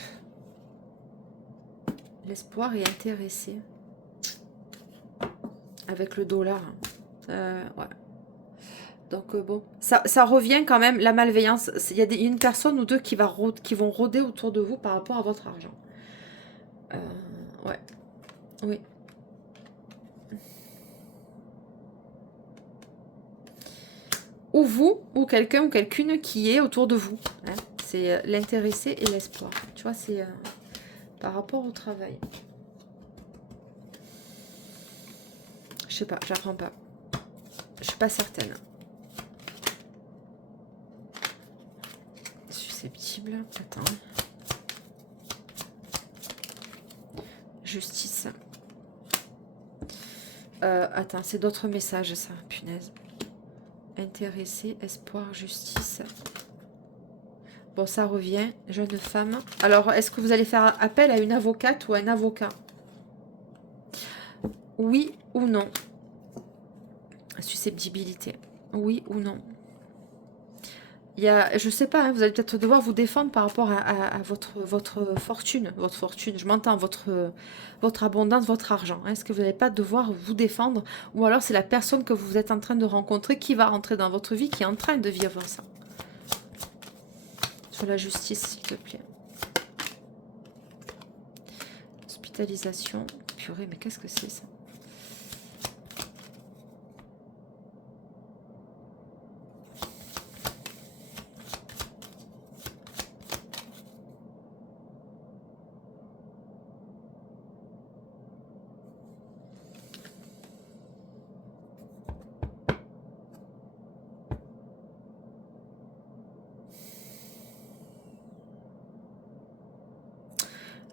L'espoir est intéressé. Avec le dollar. Ouais. Donc bon, ça revient quand même, la malveillance. Il y a une personne ou deux qui vont rôder autour de vous par rapport à votre argent. Ouais. Oui. Ou vous, ou quelqu'un ou quelqu'une qui est autour de vous. Hein. C'est l'intéressé et l'espoir. Tu vois, c'est par rapport au travail. Je sais pas, j'apprends pas. Je suis pas certaine. Susceptible. Attends. Justice. Attends, c'est d'autres messages, ça. Punaise. Intéressé, espoir, justice. Bon, ça revient. Jeune femme. Alors, est-ce que vous allez faire appel à une avocate ou un avocat? Oui ou non? Susceptibilité. Oui ou non? Il y a, je sais pas, hein, vous allez peut-être devoir vous défendre par rapport à votre fortune. Votre fortune, je m'entends, votre abondance, votre argent. Est-ce que vous n'allez pas devoir vous défendre? Ou alors c'est la personne que vous êtes en train de rencontrer qui va rentrer dans votre vie, qui est en train de vivre ça. Sur la justice, s'il te plaît. Hospitalisation. Purée, mais qu'est-ce que c'est ça?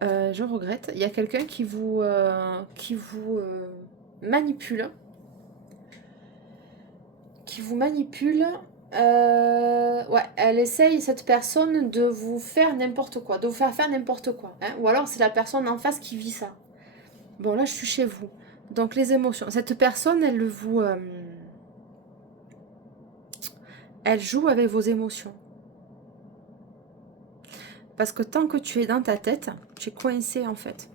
Je regrette. Il y a quelqu'un qui vous manipule. Qui vous manipule. Ouais, elle essaye, cette personne, de vous faire n'importe quoi. De vous faire n'importe quoi. Hein. Ou alors c'est la personne en face qui vit ça. Bon, là, je suis chez vous. Donc, les émotions. Cette personne, elle joue avec vos émotions. Parce que tant que tu es dans ta tête, tu es coincé, en fait.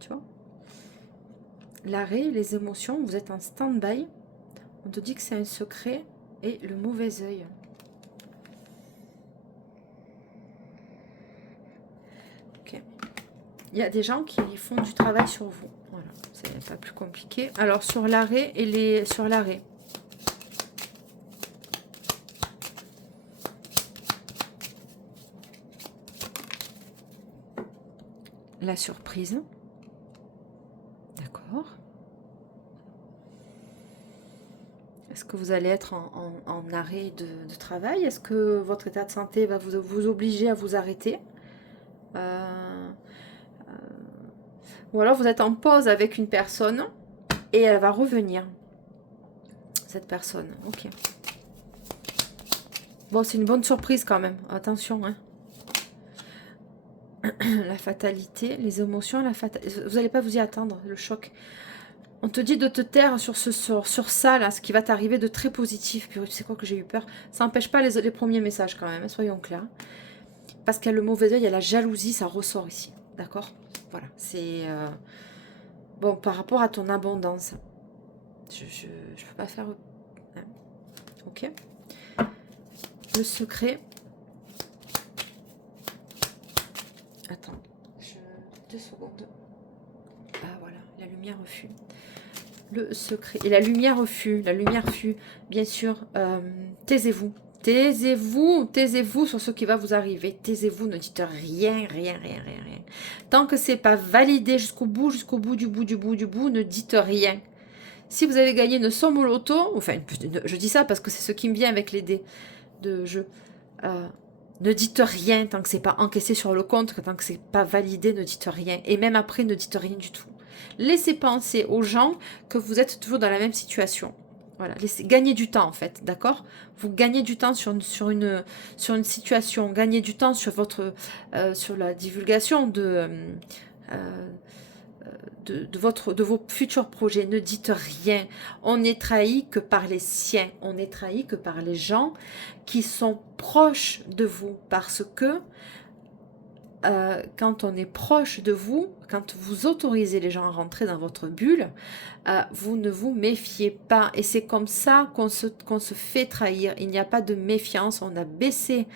Tu vois? L'arrêt, les émotions, vous êtes en stand-by. On te dit que c'est un secret et le mauvais œil. Ok. Il y a des gens qui font du travail sur vous. Voilà, c'est pas plus compliqué. Alors, sur l'arrêt et sur l'arrêt. La surprise. D'accord. Est-ce que vous allez être en arrêt de travail? Est-ce que votre état de santé va vous obliger à vous arrêter? Ou alors vous êtes en pause avec une personne et elle va revenir. Cette personne, ok. Bon, c'est une bonne surprise quand même. Attention, hein. La fatalité, les émotions, la fatalité. Vous n'allez pas vous y attendre, le choc. On te dit de te taire sur ça, là, ce qui va t'arriver de très positif. Puis tu sais quoi que j'ai eu peur. Ça n'empêche pas les premiers messages quand même, hein, soyons clairs. Parce qu'il y a le mauvais œil, il y a la jalousie, ça ressort ici. D'accord? Voilà, c'est... Bon, par rapport à ton abondance, je peux pas faire... Hein. Ok. Le secret... Attends, 2 secondes. Ah voilà, la lumière fut. Le secret. Et la lumière fut, bien sûr, taisez-vous. Taisez-vous sur ce qui va vous arriver. Taisez-vous, ne dites rien. Tant que c'est pas validé jusqu'au bout du bout, ne dites rien. Si vous avez gagné une somme au loto, enfin, je dis ça parce que c'est ce qui me vient avec les dés de jeu. Ne dites rien tant que c'est pas encaissé sur le compte, tant que c'est pas validé, ne dites rien. Et même après, ne dites rien du tout. Laissez penser aux gens que vous êtes toujours dans la même situation. Voilà, gagnez du temps en fait, d'accord? Vous gagnez du temps sur une situation, gagnez du temps sur sur la divulgation de vos futurs projets. Ne dites rien. On n'est trahi que par les siens. On n'est trahi que par les gens qui sont proches de vous. Parce que quand on est proche de vous, quand vous autorisez les gens à rentrer dans votre bulle, vous ne vous méfiez pas. Et c'est comme ça qu'on se fait trahir. Il n'y a pas de méfiance. On a baissé,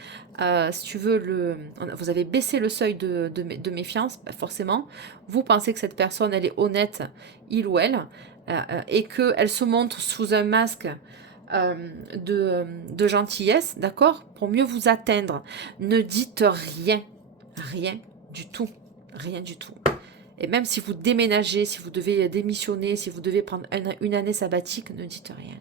si tu veux, vous avez baissé le seuil de méfiance, forcément. Vous pensez que cette personne, elle est honnête, il ou elle, et qu'elle se montre sous un masque de gentillesse, d'accord? Pour mieux vous atteindre. Ne dites rien. Rien du tout. Rien du tout. Et même si vous déménagez, si vous devez démissionner, si vous devez prendre une année sabbatique, ne dites rien.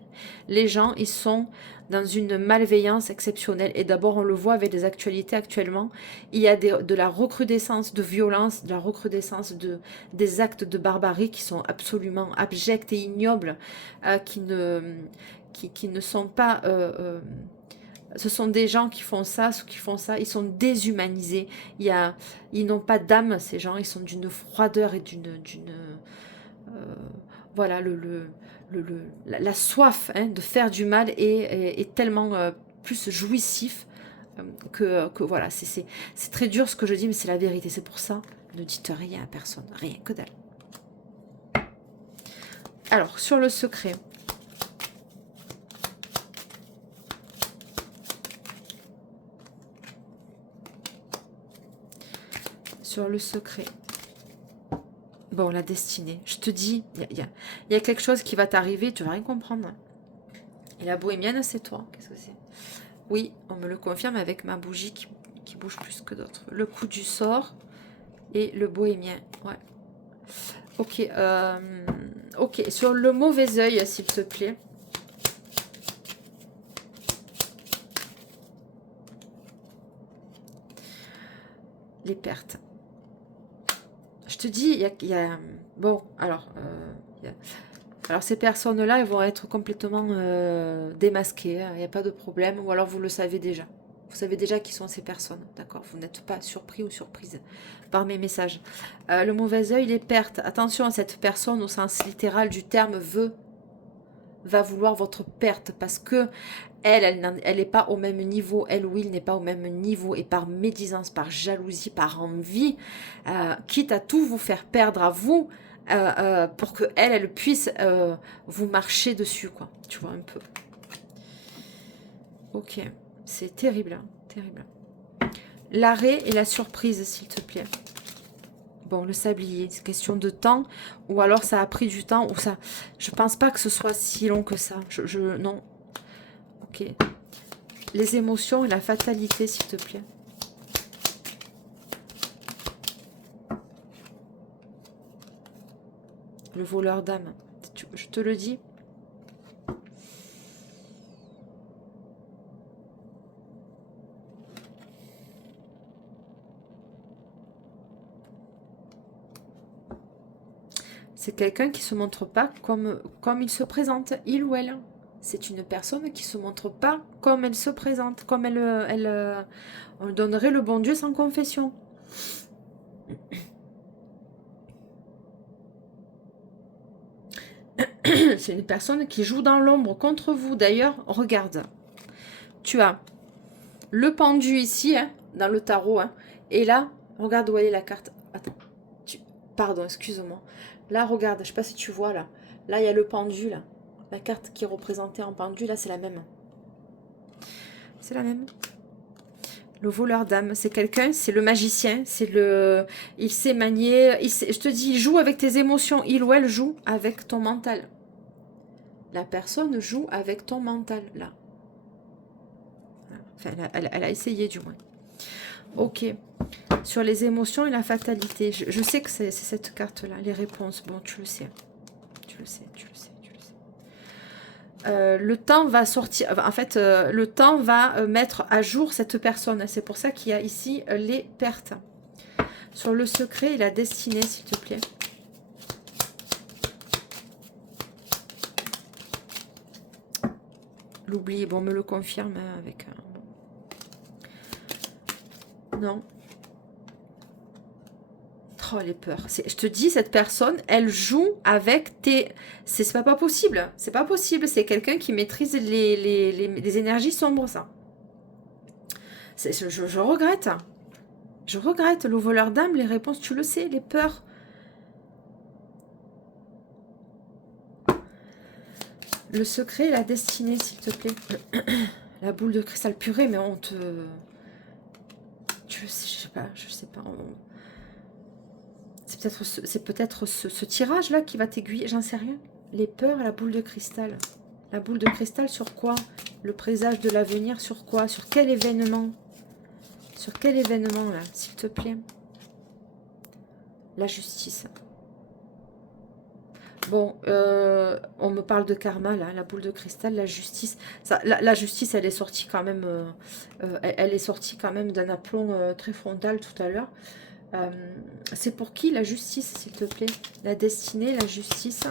Les gens, ils sont dans une malveillance exceptionnelle. Et d'abord, on le voit avec les actualités actuellement. Il y a de la recrudescence de violence, de la recrudescence des actes de barbarie qui sont absolument abjects et ignobles, qui ne sont pas... ce sont des gens qui font ça, ils sont déshumanisés. Ils n'ont pas d'âme, ces gens, ils sont d'une froideur et voilà, la soif de faire du mal est tellement plus jouissif que voilà, c'est très dur ce que je dis, mais c'est la vérité. C'est pour ça, ne dites rien à personne, rien, que dalle. Alors, sur le secret... Sur le secret. Bon, la destinée. Je te dis, il y a quelque chose qui va t'arriver, tu vas rien comprendre. Et la bohémienne, c'est toi. Qu'est-ce que c'est? Oui, on me le confirme avec ma bougie qui bouge plus que d'autres. Le coup du sort et le bohémien. Ouais. Ok. Ok. Sur le mauvais œil, s'il te plaît. les pertes. Je te dis, bon, alors, alors ces personnes-là, elles vont être complètement démasquées, hein, il n'y a pas de problème, ou alors vous le savez déjà. Vous savez déjà qui sont ces personnes, d'accord? Vous n'êtes pas surpris ou surprise par mes messages. Le mauvais œil, les pertes. Attention à cette personne au sens littéral du terme va vouloir votre perte parce que elle n'est pas au même niveau, elle ou il n'est pas au même niveau et par médisance, par jalousie, par envie, quitte à tout vous faire perdre à vous pour que elle puisse vous marcher dessus, quoi. Tu vois un peu. Ok, c'est terrible, hein, terrible. L'arrêt et la surprise, s'il te plaît. Bon, le sablier, c'est question de temps, ou alors ça a pris du temps, ou ça... Je pense pas que ce soit si long que ça. Non. Ok. Les émotions et la fatalité, s'il te plaît. Le voleur d'âme. Je te le dis. C'est quelqu'un qui ne se montre pas comme il se présente, il ou elle. C'est une personne qui ne se montre pas comme elle se présente, comme on donnerait le bon Dieu sans confession. C'est une personne qui joue dans l'ombre contre vous. D'ailleurs, regarde. Tu as le pendu ici, hein, dans le tarot. Hein, et là, regarde où elle est la carte. Attends. Pardon, excuse-moi. Là, regarde, je ne sais pas si tu vois là. Là, il y a le pendu, là. La carte qui est représentée en pendu, là, c'est la même. C'est la même. Le voleur d'âme, c'est quelqu'un, c'est le magicien, il sait manier, je te dis, il joue avec tes émotions, il ou elle joue avec ton mental. La personne joue avec ton mental, là. Enfin, elle a essayé, du moins. Ok. Sur les émotions et la fatalité, je sais que c'est cette carte-là, les réponses. Bon, tu le sais. Tu le sais. Le temps va sortir, en fait, le temps va mettre à jour cette personne. C'est pour ça qu'il y a ici les pertes. Sur le secret et la destinée, s'il te plaît. L'oubli, bon, me le confirme avec... Non. Oh, les peurs. Je te dis, cette personne, elle joue avec tes... C'est pas possible. C'est pas possible. C'est quelqu'un qui maîtrise les énergies sombres, ça. Je regrette. Je regrette. Le voleur d'âme, les réponses, tu le sais, les peurs. Le secret et la destinée, s'il te plaît. La boule de cristal purée, mais on te... Je sais pas. C'est peut-être ce tirage-là qui va t'aiguiller, j'en sais rien. Les peurs, la boule de cristal. La boule de cristal sur quoi? Le présage de l'avenir sur quoi? Sur quel événement? Sur quel événement, là, s'il te plaît? La justice. Bon, on me parle de karma, là, la boule de cristal, la justice. La justice, elle est sortie quand même, elle est sortie quand même d'un aplomb très frontal tout à l'heure. C'est pour qui la justice, s'il te plaît? La destinée, la justice,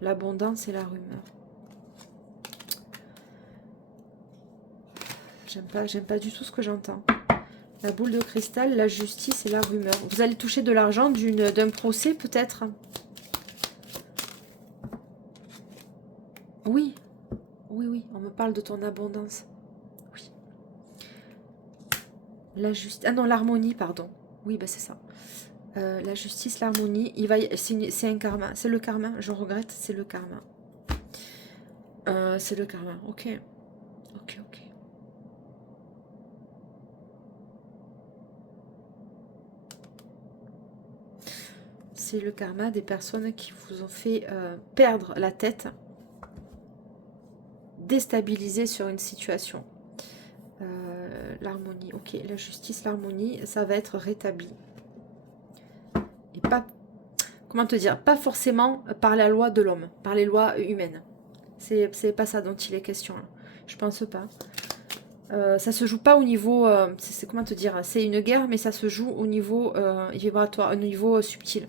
l'abondance et la rumeur. J'aime pas du tout ce que j'entends. La boule de cristal, la justice et la rumeur. Vous allez toucher de l'argent d'un procès, peut-être? Oui. Oui, on me parle de ton abondance. Oui. La justice... Ah non, l'harmonie, pardon. Oui, bah c'est ça. La justice, l'harmonie. C'est un karma. C'est le karma. Je regrette, c'est le karma. C'est le karma. Ok. C'est le karma des personnes qui vous ont fait perdre la tête, déstabiliser sur une situation. L'harmonie, ok, la justice, l'harmonie, ça va être rétabli. Et pas, comment te dire, pas forcément par la loi de l'homme, par les lois humaines. C'est pas ça dont il est question, là. Je pense pas. Ça se joue pas au niveau, c'est comment te dire, c'est une guerre, mais ça se joue au niveau vibratoire, au niveau subtil.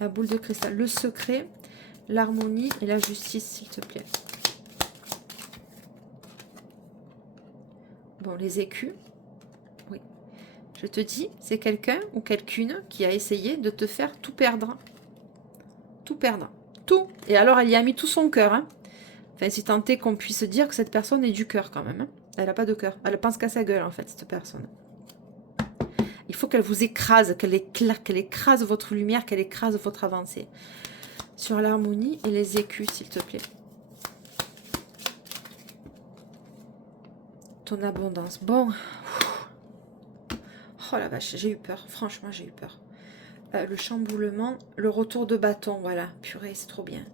La boule de cristal, le secret, l'harmonie et la justice, s'il te plaît. Bon, les écus. Oui. Je te dis, c'est quelqu'un ou quelqu'une qui a essayé de te faire tout perdre. Tout perdre. Tout. Et alors, elle y a mis tout son cœur. Hein. Enfin, si tant est qu'on puisse dire que cette personne est du cœur quand même. Hein. Elle n'a pas de cœur. Elle pense qu'à sa gueule, en fait, cette personne. Il faut qu'elle vous écrase, qu'elle écrase votre lumière, qu'elle écrase votre avancée. Sur l'harmonie et les écus, s'il te plaît. Ton abondance. Bon. Oh la vache, j'ai eu peur. Franchement, j'ai eu peur. Le chamboulement, le retour de bâton. Voilà, purée, c'est trop bien.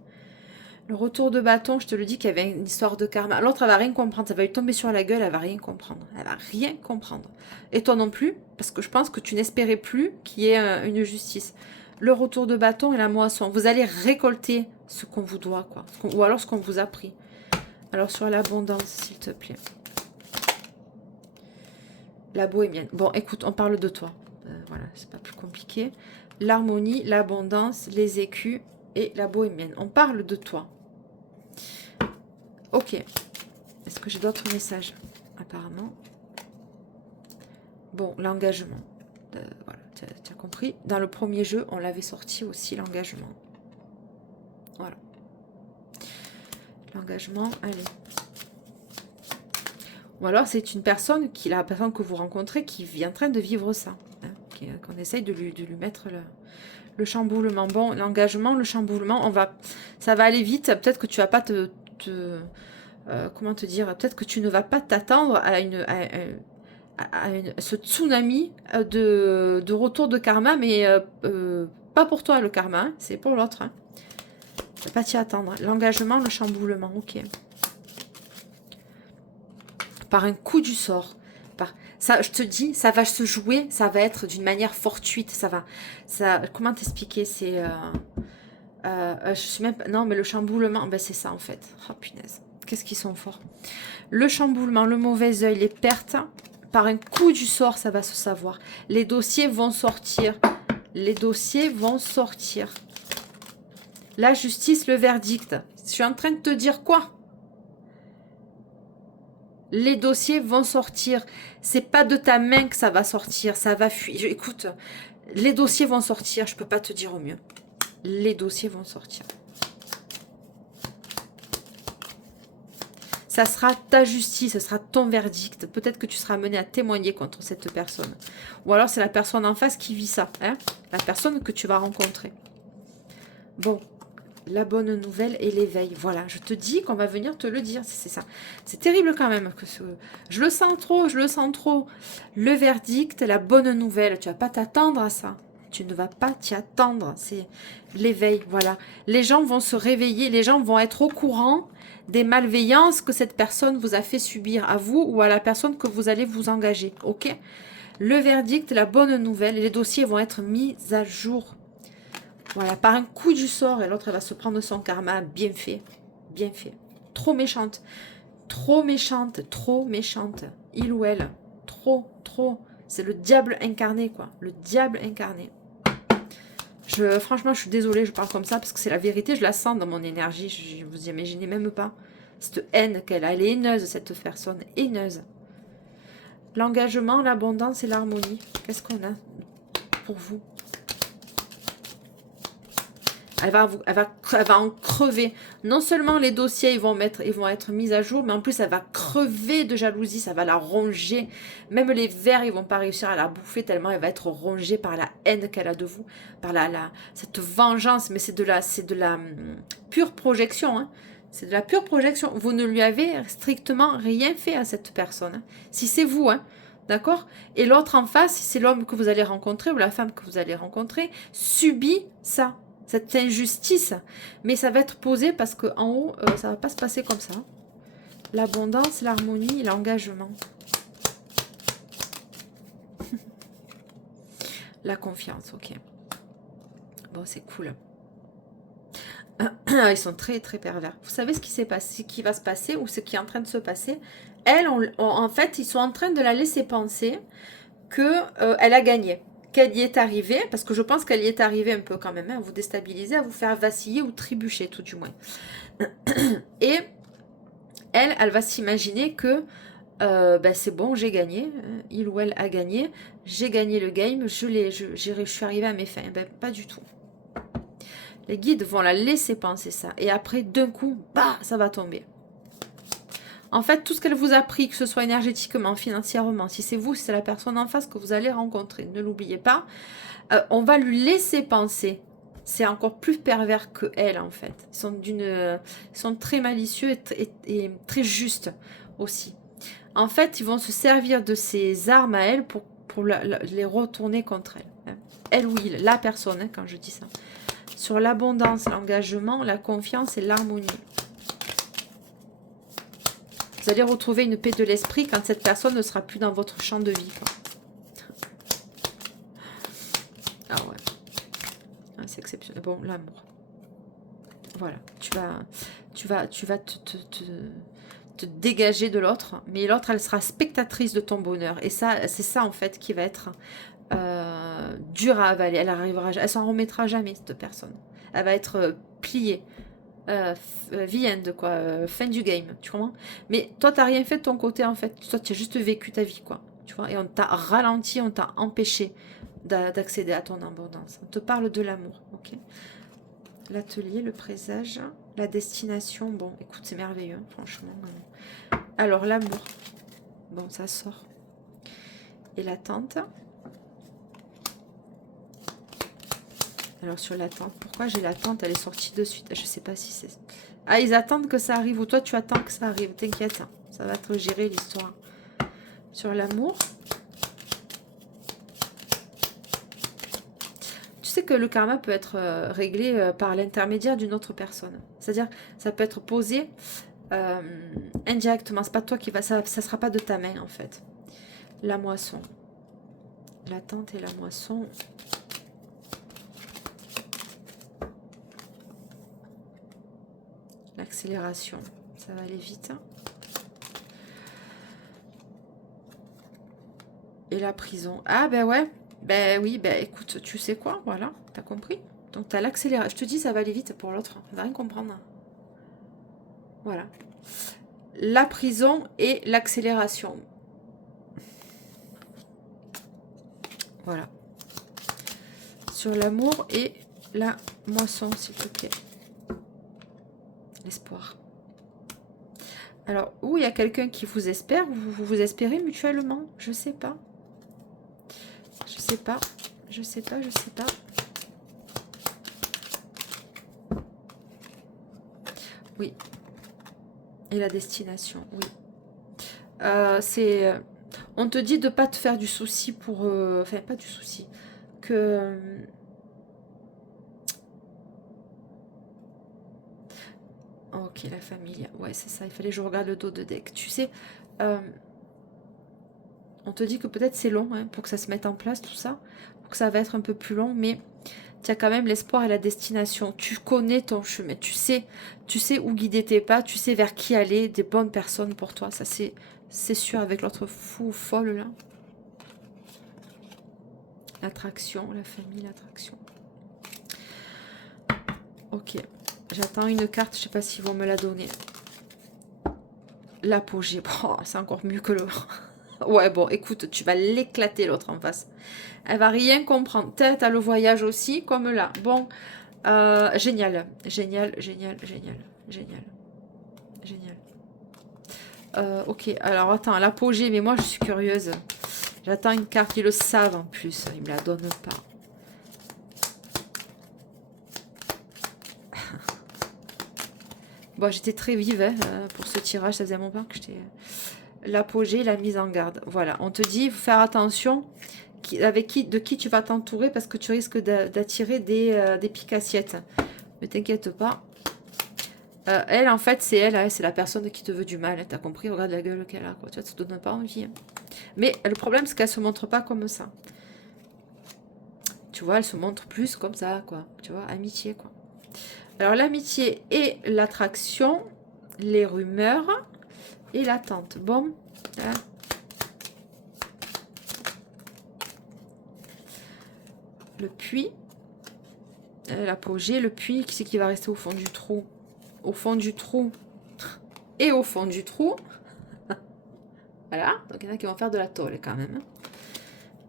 Le retour de bâton, je te le dis qu'il y avait une histoire de karma. L'autre, elle va rien comprendre. Ça va lui tomber sur la gueule, elle va rien comprendre. Elle va rien comprendre. Et toi non plus, parce que je pense que tu n'espérais plus qu'il y ait une justice. Le retour de bâton et la moisson. Vous allez récolter ce qu'on vous doit, quoi. Ou alors ce qu'on vous a pris. Alors sur l'abondance, s'il te plaît. La bohémienne. Bon, écoute, on parle de toi. Voilà, c'est pas plus compliqué. L'harmonie, l'abondance, les écus et la bohémienne. On parle de toi. Ok. Est-ce que j'ai d'autres messages? Apparemment. Bon, l'engagement. Voilà, tu as compris. Dans le premier jeu, on l'avait sorti aussi, l'engagement. Voilà. L'engagement, allez. Ou alors, c'est une personne, la personne que vous rencontrez, qui est en train de vivre ça. Hein, qu'on essaye de lui mettre le chamboulement. Bon, l'engagement, le chamboulement, ça va aller vite. Peut-être que tu vas pas comment te dire, peut-être que tu ne vas pas t'attendre à ce tsunami de retour de karma, mais pas pour toi le karma, hein, c'est pour l'autre. Hein. Tu vas pas t'y attendre. L'engagement, le chamboulement, ok. Par un coup du sort. Ça, je te dis, ça va se jouer, ça va être d'une manière fortuite, comment t'expliquer, c'est... je suis même... Non, mais le chamboulement, ben c'est ça en fait. Oh punaise, qu'est-ce qu'ils sont forts. Le chamboulement, le mauvais œil, les pertes, par un coup du sort, ça va se savoir. Les dossiers vont sortir. Les dossiers vont sortir. La justice, le verdict. Je suis en train de te dire quoi? Les dossiers vont sortir. C'est pas de ta main que ça va sortir. Ça va fuir. Écoute, les dossiers vont sortir. Je peux pas te dire au mieux. Les dossiers vont sortir. Ça sera ta justice, ce sera ton verdict. Peut-être que tu seras amené à témoigner contre cette personne. Ou alors c'est la personne en face qui vit ça. Hein, la personne que tu vas rencontrer. Bon, la bonne nouvelle et l'éveil. Voilà, je te dis qu'on va venir te le dire. C'est ça. C'est terrible quand même. Je le sens trop, je le sens trop. Le verdict, la bonne nouvelle. Tu vas pas t'attendre à ça. Tu ne vas pas t'y attendre. C'est l'éveil, voilà. Les gens vont se réveiller. Les gens vont être au courant des malveillances que cette personne vous a fait subir à vous ou à la personne que vous allez vous engager. Ok? Le verdict, la bonne nouvelle. Les dossiers vont être mis à jour. Voilà, par un coup du sort, et l'autre, elle va se prendre son karma. Bien fait. Bien fait. Trop méchante. Trop méchante. Trop méchante. Il ou elle. Trop, trop. C'est le diable incarné, quoi. Le diable incarné. Franchement, je suis désolée, je parle comme ça, parce que c'est la vérité, je la sens dans mon énergie. Je vous imaginez même pas. Cette haine qu'elle a. Elle est haineuse, cette personne. Haineuse. L'engagement, l'abondance et l'harmonie. Qu'est-ce qu'on a pour vous? Elle va en crever. Non seulement les dossiers ils vont être mis à jour, mais en plus elle va crever de jalousie, ça va la ronger. Même les vers, ils vont pas réussir à la bouffer tellement elle va être rongée par la haine qu'elle a de vous, par cette vengeance. Mais c'est de la pure projection. Hein. C'est de la pure projection. Vous ne lui avez strictement rien fait à cette personne. Hein. Si c'est vous, hein. D'accord? Et l'autre en face, si c'est l'homme que vous allez rencontrer ou la femme que vous allez rencontrer, subit ça. Cette injustice, mais ça va être posé parce qu'en haut, ça va pas se passer comme ça. L'abondance, l'harmonie, l'engagement. La confiance, ok. Bon, c'est cool. Ils sont très très pervers. Vous savez ce qui s'est passé, ce qui va se passer ou ce qui est en train de se passer. Elle, en fait, ils sont en train de la laisser penser que elle a gagné, qu'elle y est arrivée, parce que je pense qu'elle y est arrivée un peu quand même, hein, à vous déstabiliser, à vous faire vaciller ou trébucher tout du moins. Et elle va s'imaginer que ben c'est bon, j'ai gagné, il ou elle a gagné, j'ai gagné le game, je suis arrivée à mes fins. Ben, pas du tout. Les guides vont la laisser penser ça. Et après, d'un coup, bah, ça va tomber. En fait, tout ce qu'elle vous a pris, que ce soit énergétiquement, financièrement, si c'est vous, si c'est la personne en face que vous allez rencontrer, ne l'oubliez pas, on va lui laisser penser. C'est encore plus pervers que elle, en fait. Ils sont très malicieux et très justes aussi. En fait, ils vont se servir de ces armes à elle pour les retourner contre elle. Elle ou il, la personne, hein, quand je dis ça. Sur l'abondance, l'engagement, la confiance et l'harmonie. Vous allez retrouver une paix de l'esprit quand cette personne ne sera plus dans votre champ de vie. Quoi. Ah ouais. Ah, c'est exceptionnel. Bon, l'amour. Voilà. Tu vas te dégager de l'autre. Mais l'autre, elle sera spectatrice de ton bonheur. Et ça, c'est ça, en fait, qui va être dur à avaler. Elle s'en remettra jamais, cette personne. Elle va être pliée. The end, quoi. Fin du game, tu comprends? Mais toi, t'as rien fait de ton côté, en fait. Toi, tu as juste vécu ta vie, quoi. Tu vois? Et on t'a ralenti, on t'a empêché d'accéder à ton abondance. On te parle de l'amour, ok? L'atelier, le présage, la destination. Bon, écoute, c'est merveilleux, franchement. Alors, l'amour. Bon, ça sort. Et l'attente. Alors, sur l'attente, pourquoi j'ai l'attente? Elle est sortie de suite. Je sais pas si c'est... Ah, ils attendent que ça arrive ou toi, tu attends que ça arrive. T'inquiète, hein. Ça va te gérer l'histoire. Sur l'amour. Tu sais que le karma peut être réglé par l'intermédiaire d'une autre personne. C'est-à-dire, ça peut être posé indirectement. C'est pas toi qui va... Ça sera pas de ta main, en fait. La moisson. L'attente et la moisson... L'accélération, ça va aller vite. Et la prison. Ah ben ouais, ben oui, ben écoute, tu sais quoi, voilà, t'as compris. Donc t'as l'accélération. Je te dis, ça va aller vite pour l'autre, on va rien comprendre. Voilà. La prison et l'accélération. Voilà. Sur l'amour et la moisson, s'il te plaît. L'espoir. Alors, où il y a quelqu'un qui vous espère, vous espérez mutuellement, je sais pas. Je sais pas. Je sais pas, je sais pas. Oui. Et la destination, oui. C'est... on te dit de pas te faire du souci pour... enfin, pas du souci. Que... ok, la famille. Ouais, c'est ça. Il fallait que je regarde le dos de deck. Tu sais, on te dit que peut-être c'est long hein, pour que ça se mette en place, tout ça. Ou que ça va être un peu plus long, mais tu as quand même l'espoir et la destination. Tu connais ton chemin. Tu sais où guider tes pas. Tu sais vers qui aller. Des bonnes personnes pour toi. Ça, c'est sûr avec l'autre fou ou folle, là. L'attraction, la famille, l'attraction. Ok. J'attends une carte, je sais pas s'ils vont me la donner. L'apogée. Oh, c'est encore mieux que le... ouais, bon, écoute, tu vas l'éclater l'autre en face. Elle va rien comprendre. Peut-être à le voyage aussi, comme là. Bon, génial. Génial, génial, génial. Génial. Génial. Ok, alors attends, l'apogée, mais moi je suis curieuse. J'attends une carte, ils le savent en plus. Ils me la donnent pas. Bon, j'étais très vive hein, pour ce tirage, ça faisait un moment que j'étais... L'apogée, la mise en garde. Voilà, on te dit, il faut faire attention de qui tu vas t'entourer parce que tu risques d'attirer des piques-assiettes. Ne t'inquiète pas. Elle, en fait, c'est elle, hein, c'est la personne qui te veut du mal. Hein, t'as compris? Regarde la gueule qu'elle a. Quoi. Tu vois, ça te donne pas envie. Hein. Mais le problème, c'est qu'elle se montre pas comme ça. Tu vois, elle se montre plus comme ça, quoi. Tu vois, amitié, quoi. Alors, l'amitié et l'attraction, les rumeurs et l'attente. Bon, hein. Le puits, l'apogée, le puits, qui c'est qui va rester au fond du trou? Au fond du trou et au fond du trou. Voilà, donc il y en a qui vont faire de la tôle quand même.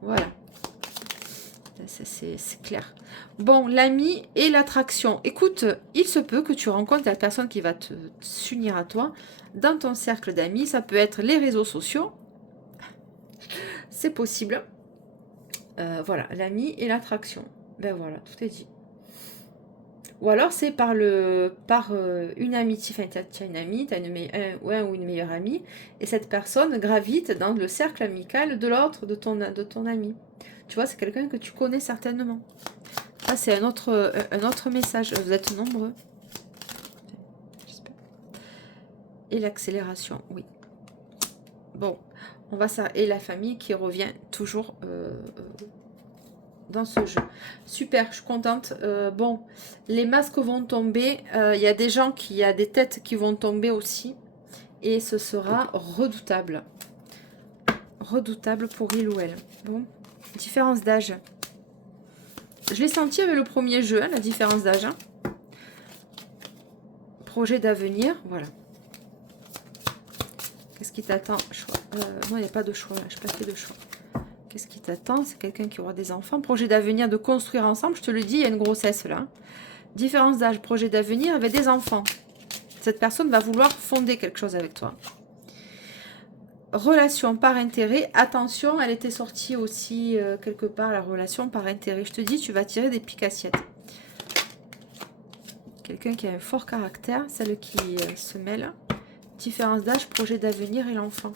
Voilà. C'est clair. Bon, l'ami et l'attraction. Écoute, il se peut que tu rencontres la personne qui va s'unir à toi dans ton cercle d'amis. Ça peut être les réseaux sociaux. C'est possible. Voilà, l'ami et l'attraction. Ben voilà, tout est dit. Ou alors c'est par une amitié, enfin tu as une amie, tu as un ou une meilleure amie, et cette personne gravite dans le cercle amical de l'autre, de ton ami. Tu vois, c'est quelqu'un que tu connais certainement. Ah, c'est un autre message. Vous êtes nombreux. Et l'accélération, oui. Bon, on va ça. Et la famille qui revient toujours dans ce jeu. Super, je suis contente. Bon, les masques vont tomber. Il y a des gens il y a des têtes qui vont tomber aussi. Et ce sera redoutable. Redoutable pour il ou elle. Bon, différence d'âge. Je l'ai senti avec le premier jeu, hein, la différence d'âge. Hein. Projet d'avenir, voilà. Qu'est-ce qui t'attend? Non, il n'y a pas de choix, là. Je n'ai pas fait de choix. Qu'est-ce qui t'attend? C'est quelqu'un qui aura des enfants. Projet d'avenir de construire ensemble, je te le dis, il y a une grossesse là. Différence d'âge, projet d'avenir avec des enfants. Cette personne va vouloir fonder quelque chose avec toi. Relation par intérêt. Attention, elle était sortie aussi quelque part, la relation par intérêt. Je te dis, tu vas tirer des piques assiettes. Quelqu'un qui a un fort caractère, celle qui se mêle. Différence d'âge, projet d'avenir et l'enfant.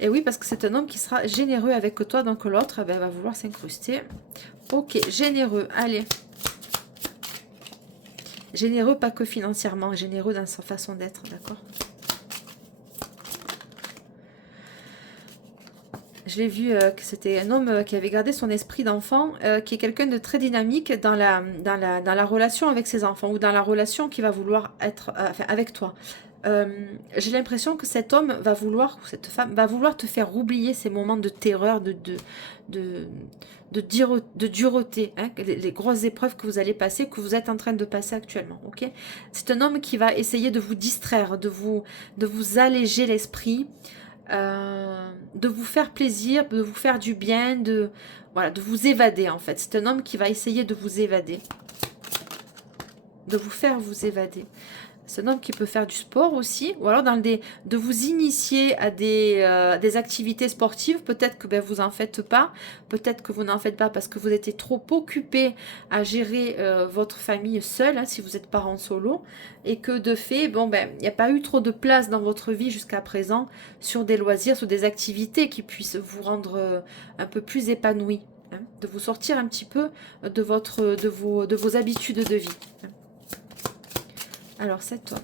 Et oui, parce que c'est un homme qui sera généreux avec toi, donc l'autre va vouloir s'incruster. Ok, généreux, allez. Généreux, pas que financièrement, généreux dans sa façon d'être, d'accord? Je l'ai vu que c'était un homme qui avait gardé son esprit d'enfant, qui est quelqu'un de très dynamique dans la relation avec ses enfants, ou dans la relation qu'il va vouloir être avec toi. J'ai l'impression que cet homme va vouloir, ou cette femme, va vouloir te faire oublier ces moments de terreur, de dureté, hein, les grosses épreuves que vous allez passer, que vous êtes en train de passer actuellement. Ok, c'est un homme qui va essayer de vous distraire, de vous alléger l'esprit, de vous faire plaisir, de vous faire du bien, voilà, de vous évader en fait. C'est un homme qui va essayer de vous évader, de vous faire vous évader. C'est un homme qui peut faire du sport aussi, ou alors de vous initier à des activités sportives. Peut-être que vous n'en faites pas, peut-être que vous n'en faites pas parce que vous étiez trop occupé à gérer votre famille seule, hein, si vous êtes parent solo, et que de fait, bon, il n'y a pas eu trop de place dans votre vie jusqu'à présent sur des loisirs, sur des activités qui puissent vous rendre un peu plus épanoui, hein, de vous sortir un petit peu de vos habitudes de vie. Hein. Alors, cet homme.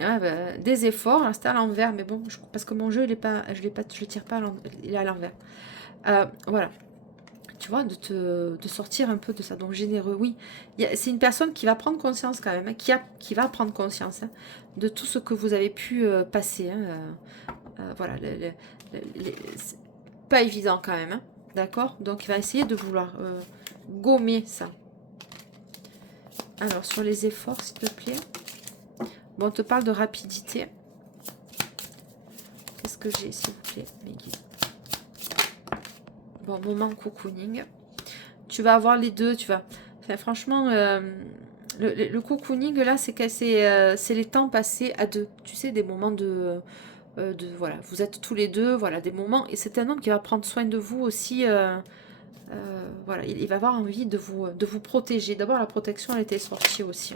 Ah, des efforts, c'était à l'envers, mais bon, parce que mon jeu, il est pas, je le tire pas, il est à l'envers. Voilà. Tu vois, de sortir un peu de ça. Donc, généreux, oui. C'est une personne qui va prendre conscience quand même, hein, qui va prendre conscience, hein, de tout ce que vous avez pu passer. Hein, voilà. C'est pas évident quand même. Hein, d'accord? Donc, il va essayer de vouloir gommer ça. Alors, sur les efforts, s'il te plaît. Bon, on te parle de rapidité. Qu'est-ce que j'ai, s'il vous plaît, mes guides? Bon, moment cocooning. Tu vas avoir les deux, tu vas... Enfin, franchement, le cocooning, là, c'est les temps passés à deux. Tu sais, des moments voilà, vous êtes tous les deux, voilà, des moments... Et c'est un homme qui va prendre soin de vous aussi... voilà, il va avoir envie de vous protéger. D'abord, la protection, elle était sortie aussi.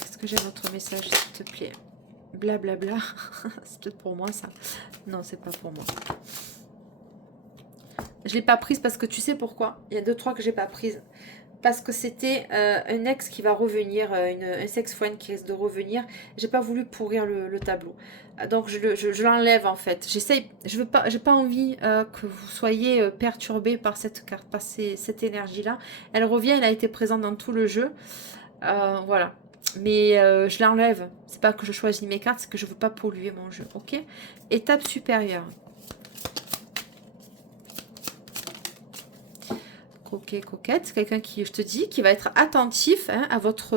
Est-ce que j'ai un autre message, s'il te plaît? Blablabla. C'est peut-être pour moi, ça. Non, c'est pas pour moi. Je l'ai pas prise parce que tu sais pourquoi? Il y a 2-3 que j'ai pas prises. parce que c'était un ex qui va revenir, un sex-friend qui risque de revenir. J'ai pas voulu pourrir le tableau. Donc je l'enlève en fait. J'essaye, j'ai pas envie que vous soyez perturbés par cette carte, par cette énergie-là. Elle revient, elle a été présente dans tout le jeu. Voilà. Mais je l'enlève. C'est pas que je choisis mes cartes, c'est que je veux pas polluer mon jeu. Ok. Étape supérieure. Coquet, coquette, c'est quelqu'un qui, je te dis, qui va être attentif hein, à votre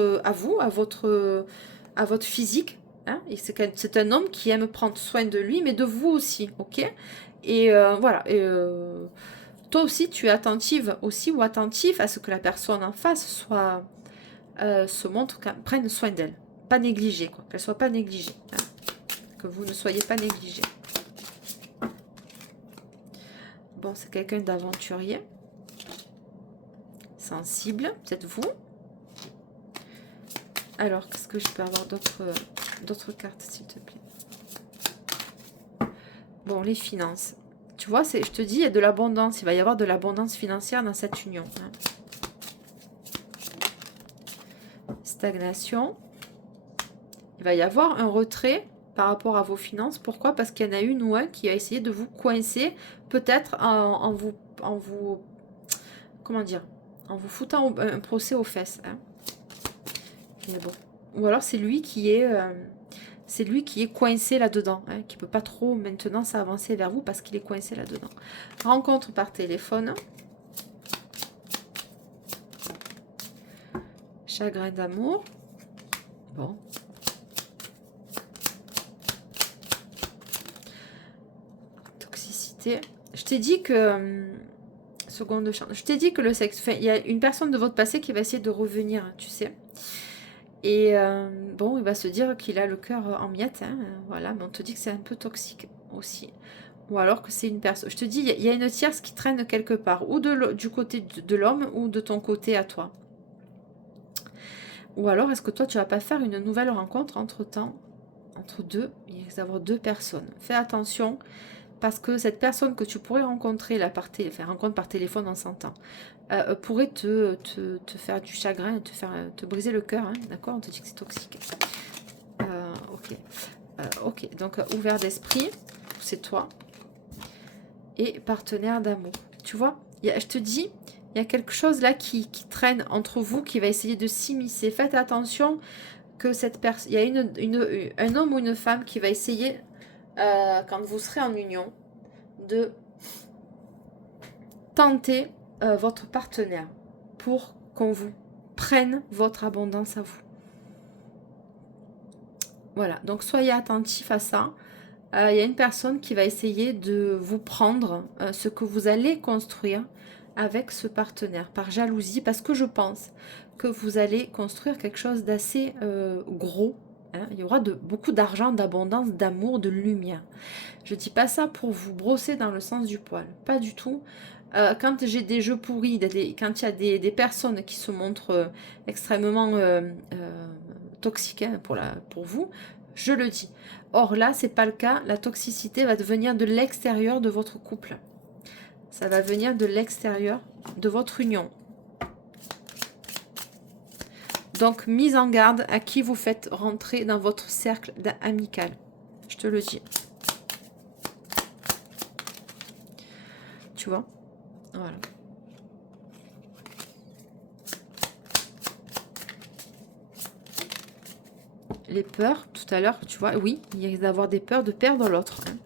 physique. Hein, et c'est un homme qui aime prendre soin de lui, mais de vous aussi, ok. Et voilà. Et, toi aussi, tu es attentive aussi ou attentif à ce que la personne en face soit se montre, prenne soin d'elle, pas négligée, quoi, qu'elle soit pas négligée, hein, que vous ne soyez pas négligé. Bon, c'est quelqu'un d'aventurier. Sensible, c'est vous. Alors, qu'est-ce que je peux avoir d'autres cartes, s'il te plaît? Bon, les finances. Tu vois, je te dis, il y a de l'abondance. Il va y avoir de l'abondance financière dans cette union. Hein. Stagnation. Il va y avoir un retrait par rapport à vos finances. Pourquoi? Parce qu'il y en a une ou un qui a essayé de vous coincer, peut-être en vous... Comment dire? En vous foutant un procès aux fesses. Hein. Mais bon. Ou alors c'est lui qui est coincé là-dedans, hein, qui ne peut pas trop maintenant s'avancer vers vous parce qu'il est coincé là-dedans. Rencontre par téléphone. Chagrin d'amour. Bon. Toxicité. Je t'ai dit que... seconde chance. Je t'ai dit que le sexe... Enfin, il y a une personne de votre passé qui va essayer de revenir, tu sais. Et bon, il va se dire qu'il a le cœur en miettes. Hein, voilà, mais on te dit que c'est un peu toxique aussi. Ou alors que c'est une personne... Je te dis, il y a une tierce qui traîne quelque part. Ou du côté de l'homme ou de ton côté à toi. Ou alors, est-ce que toi, tu vas pas faire une nouvelle rencontre entre-temps? Entre deux, il risque d'avoir deux personnes. Fais attention, parce que cette personne que tu pourrais rencontrer, là, rencontre par téléphone, on s'entend, pourrait te faire du chagrin, te briser le cœur, hein, d'accord? On te dit que c'est toxique. Ok. Ok, donc ouvert d'esprit, c'est toi. Et partenaire d'amour. Tu vois, je te dis, il y a quelque chose là qui traîne entre vous, qui va essayer de s'immiscer. Faites attention que cette personne... Il y a un homme ou une femme qui va essayer, quand vous serez en union, de tenter votre partenaire pour qu'on vous prenne votre abondance à vous. Voilà, donc soyez attentifs à ça. Il y a une personne qui va essayer de vous prendre ce que vous allez construire avec ce partenaire, par jalousie, parce que je pense que vous allez construire quelque chose d'assez gros. Hein. Il y aura beaucoup d'argent, d'abondance, d'amour, de lumière. Je ne dis pas ça pour vous brosser dans le sens du poil, pas du tout. Quand j'ai des jeux pourris, quand il y a des personnes qui se montrent extrêmement toxiques hein, pour vous, je le dis. Or là, c'est pas le cas. La toxicité va venir de l'extérieur de votre couple. Ça va venir de l'extérieur de votre union. Donc, mise en garde à qui vous faites rentrer dans votre cercle amical. Je te le dis. Tu vois? Voilà. Les peurs, tout à l'heure, tu vois, oui, il risque d'avoir des peurs de perdre l'autre. Hein.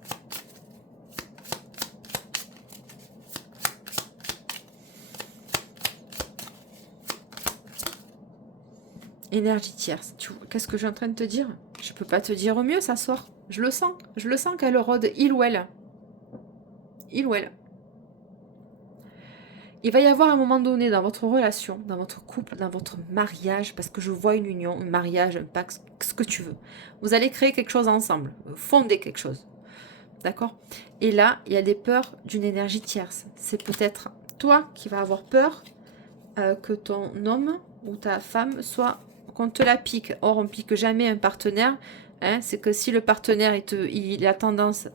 Énergie tierce. Qu'est-ce que je suis en train de te dire? Je peux pas te dire au mieux, ça sort. Je le sens. Je le sens qu'elle rôde il ou elle. Il ou elle. Il va y avoir un moment donné dans votre relation, dans votre couple, dans votre mariage, parce que je vois une union, un mariage, un pacte, ce que tu veux. Vous allez créer quelque chose ensemble, fonder quelque chose. D'accord? Et là, il y a des peurs d'une énergie tierce. C'est peut-être toi qui vas avoir peur que ton homme ou ta femme soit, qu'on te la pique. Or, on ne pique jamais un partenaire. Hein, c'est que si le partenaire, il a tendance...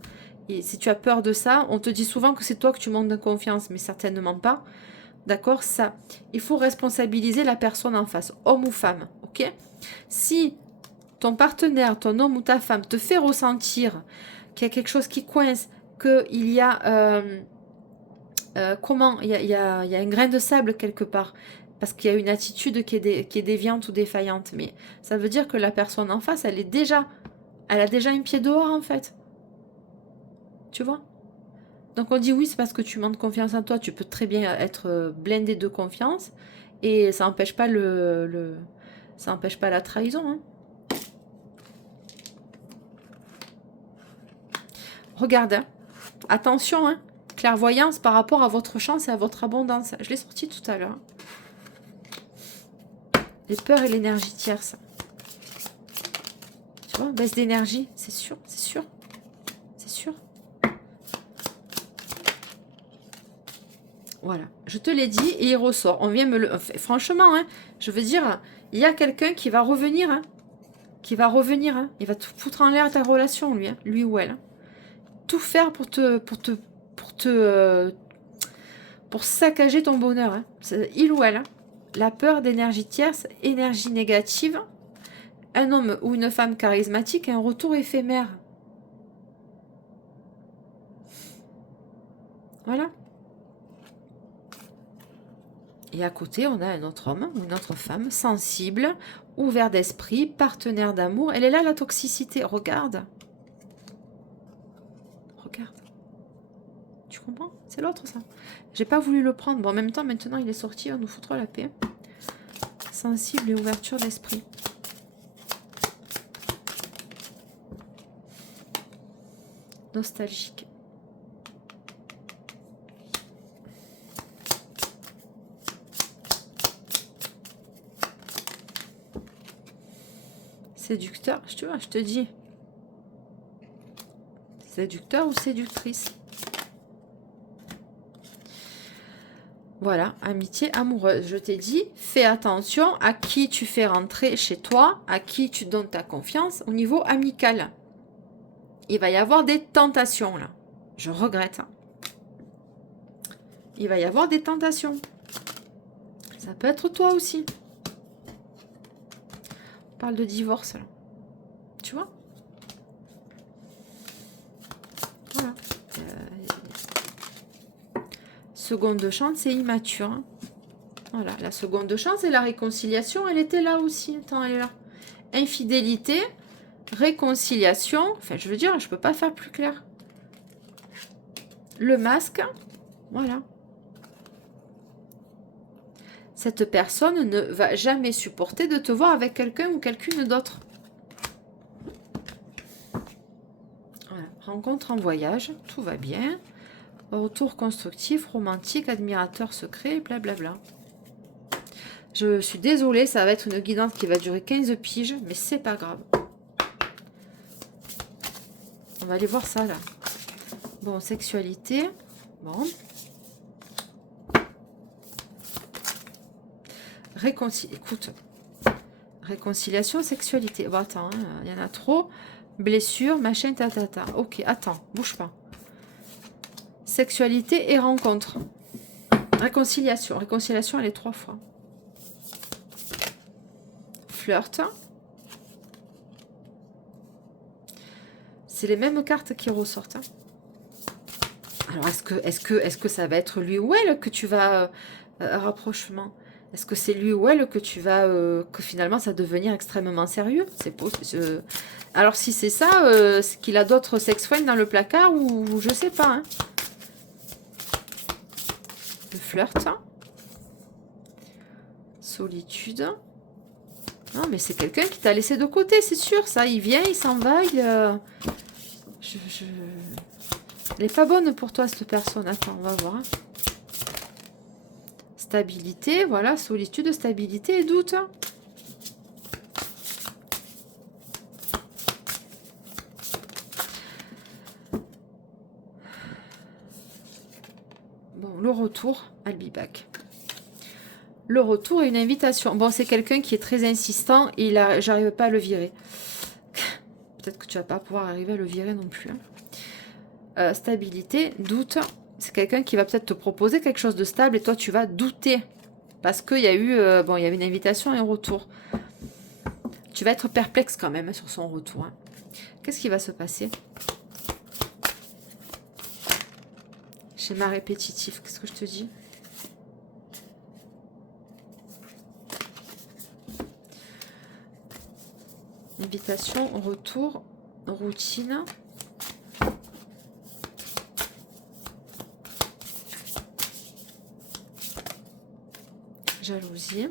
Et si tu as peur de ça, on te dit souvent que c'est toi que tu manques de confiance, mais certainement pas. D'accord? Ça, il faut responsabiliser la personne en face, homme ou femme. Ok? Si ton partenaire, ton homme ou ta femme te fait ressentir qu'il y a quelque chose qui coince, qu'il y a... il y a un grain de sable quelque part, parce qu'il y a une attitude qui est déviante ou défaillante. Mais ça veut dire que la personne en face, elle a déjà un pied dehors en fait. Tu vois? Donc on dit oui, c'est parce que tu manques confiance en toi. Tu peux très bien être blindé de confiance et ça n'empêche pas ça n'empêche pas la trahison. Hein. Regarde, hein. Attention, hein. Clairvoyance par rapport à votre chance et à votre abondance. Je l'ai sorti tout à l'heure. Les peurs et l'énergie tierce. Tu vois, baisse d'énergie, c'est sûr, c'est sûr, c'est sûr. Voilà, je te l'ai dit et il ressort. On vient me le... Franchement, hein, je veux dire, il y a quelqu'un qui va revenir, hein, qui va revenir, hein, il va tout foutre en l'air ta relation, lui, hein, lui ou elle. Hein. Tout faire pour saccager ton bonheur. Hein. Il ou elle. Hein. La peur d'énergie tierce, énergie négative, un homme ou une femme charismatique, un retour éphémère. Voilà. Et à côté, on a un autre homme ou une autre femme sensible, ouvert d'esprit, partenaire d'amour. Elle est là, la toxicité. Regarde. Regarde. Tu comprends? C'est l'autre, ça. J'ai pas voulu le prendre. Bon, en même temps, maintenant, il est sorti. On nous foutra la paix. Sensible et ouverture d'esprit. Nostalgique. Séducteur, je te dis. Séducteur ou séductrice. Voilà, amitié amoureuse. Je t'ai dit, fais attention à qui tu fais rentrer chez toi, à qui tu donnes ta confiance au niveau amical. Il va y avoir des tentations, là. Je regrette. Il va y avoir des tentations. Ça peut être toi aussi. On parle de divorce, là. Tu vois? Voilà. Seconde chance, c'est immature. Hein. Voilà, la seconde chance et la réconciliation, elle était là aussi. Attends, elle est là. Infidélité, réconciliation. Enfin, je veux dire, je peux pas faire plus clair. Le masque. Voilà. Cette personne ne va jamais supporter de te voir avec quelqu'un ou quelqu'une d'autre. Voilà. Rencontre en voyage, tout va bien. Retour constructif, romantique, admirateur secret, blablabla. Je suis désolée, ça va être une guidance qui va durer 15 piges, mais c'est pas grave. On va aller voir ça, là. Bon, sexualité. Bon. Écoute. Réconciliation, sexualité. Bon, attends, il y en a trop. Blessure, machin, tatata. Ok, attends, bouge pas. Sexualité et rencontre. Réconciliation. Réconciliation, elle est 3 fois. Flirt. C'est les mêmes cartes qui ressortent. Alors, est-ce que ça va être lui ou elle que tu vas... rapprochement. Est-ce que c'est lui ou elle que tu vas... que finalement, ça va devenir extrêmement sérieux? C'est possible. Alors, si c'est ça, c'est qu'il a d'autres sex-friends dans le placard ou je sais pas. Hein. Le flirt. Solitude. Non, mais c'est quelqu'un qui t'a laissé de côté, c'est sûr. Ça, il vient, il s'en va. Elle n'est pas bonne pour toi, cette personne. Attends, on va voir. Hein. Stabilité, voilà. Solitude, stabilité et doute. Bon, le retour, I'll be back. Le retour et une invitation. Bon, c'est quelqu'un qui est très insistant et j'arrive pas à le virer. Peut-être que tu vas pas pouvoir arriver à le virer non plus. Hein. Stabilité, doute, C'est quelqu'un qui va peut-être te proposer quelque chose de stable et toi, tu vas douter. Parce qu'il y a eu, bon, il y avait une invitation et un retour. Tu vas être perplexe quand même sur son retour. Hein. Qu'est-ce qui va se passer? Schéma répétitif, qu'est-ce que je te dis? Invitation, retour, routine. Jalousie.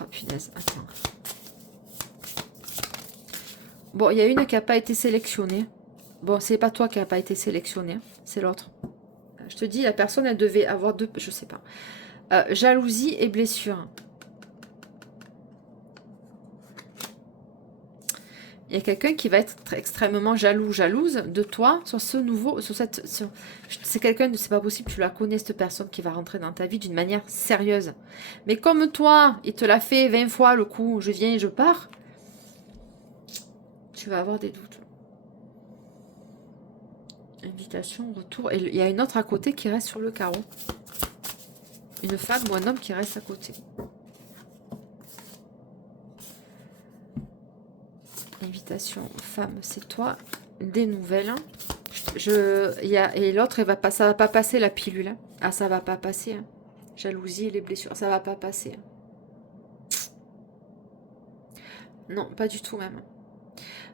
Oh punaise, attends. Bon, il y a une qui n'a pas été sélectionnée. Bon, c'est pas toi qui n'a pas été sélectionné, c'est l'autre. Je te dis, la personne, elle devait avoir deux... Je sais pas. Jalousie et blessure. Il y a quelqu'un qui va être extrêmement jaloux, jalouse de toi sur ce nouveau... C'est quelqu'un de... C'est pas possible, tu la connais, cette personne qui va rentrer dans ta vie d'une manière sérieuse. Mais comme toi, il te l'a fait 20 fois le coup, je viens et je pars, tu vas avoir des doutes. Invitation, retour. Et il y a une autre à côté qui reste sur le carreau. Une femme ou un homme qui reste à côté. Invitation, femme, c'est toi. Des nouvelles. Et l'autre, ça va pas passer la pilule. Hein. Ah, ça va pas passer. Hein. Jalousie et les blessures, ça va pas passer. Hein. Non, pas du tout même.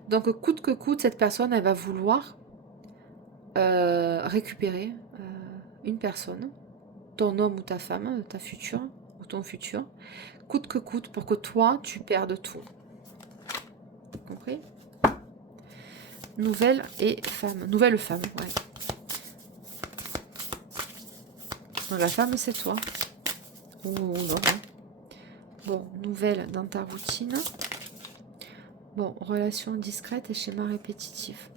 Donc, coûte que coûte, cette personne, elle va vouloir récupérer une personne, ton homme ou ta femme, ta future ou ton futur, coûte que coûte pour que toi tu perdes tout. Compris? Nouvelle femme, ouais. Donc, la femme c'est toi. Ou non. Bon, nouvelle dans ta routine. Bon, relation discrète et schéma répétitif.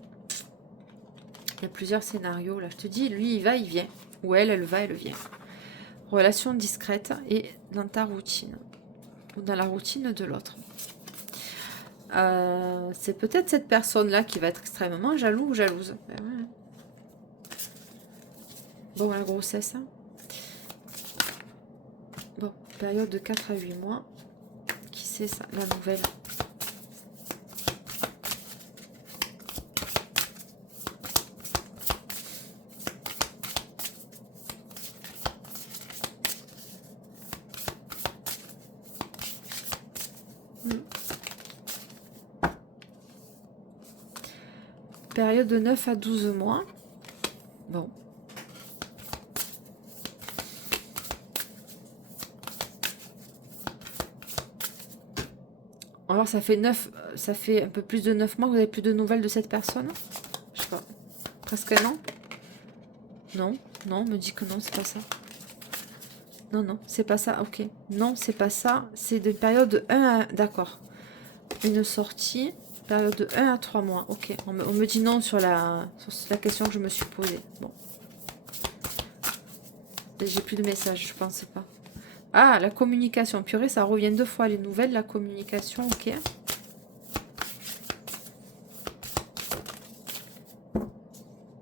Il y a plusieurs scénarios là. Je te dis, lui il va, il vient. Ou elle va, elle vient. Relation discrète et dans ta routine. Ou dans la routine de l'autre. C'est peut-être cette personne-là qui va être extrêmement jaloux ou jalouse. Ben ouais. Bon, la grossesse. Hein. Bon, période de 4 à 8 mois. Qui c'est ça, la nouvelle? Période de 9 à 12 mois. Bon. Alors ça fait un peu plus de 9 mois que vous n'avez plus de nouvelles de cette personne. Je sais pas. Presque un an. Non, non, me dit que non, c'est pas ça. Non, non, c'est pas ça. Ok. Non, c'est pas ça. C'est de période de 1 à... D'accord. Une sortie. Période de 1 à 3 mois. Ok. On me dit non sur la question que je me suis posée. Bon. J'ai plus de messages, je pense pas. Ah, la communication. Purée, ça revient 2 fois les nouvelles. La communication, ok.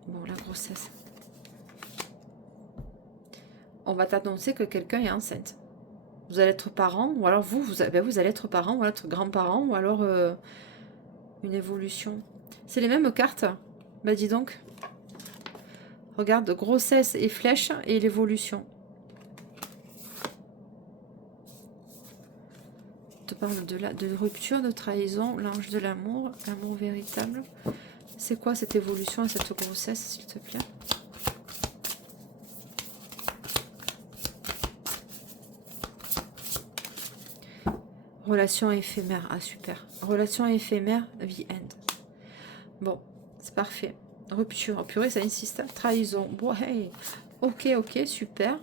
Bon, la grossesse. On va t'annoncer que quelqu'un est enceinte. Vous allez être parent, ou alors vous allez être parent, ou alors être grand-parent, ou alors une évolution. C'est les mêmes cartes. Bah dis donc. Regarde, grossesse et flèche et l'évolution. On te parle de rupture, de trahison, l'ange de l'amour, l'amour véritable. C'est quoi cette évolution et cette grossesse, s'il te plaît? Relation éphémère. Ah, super. Relation éphémère, the end. Bon, c'est parfait. Rupture. Oh, purée, ça insiste. Trahison. Bon, hey. Ok, ok, super.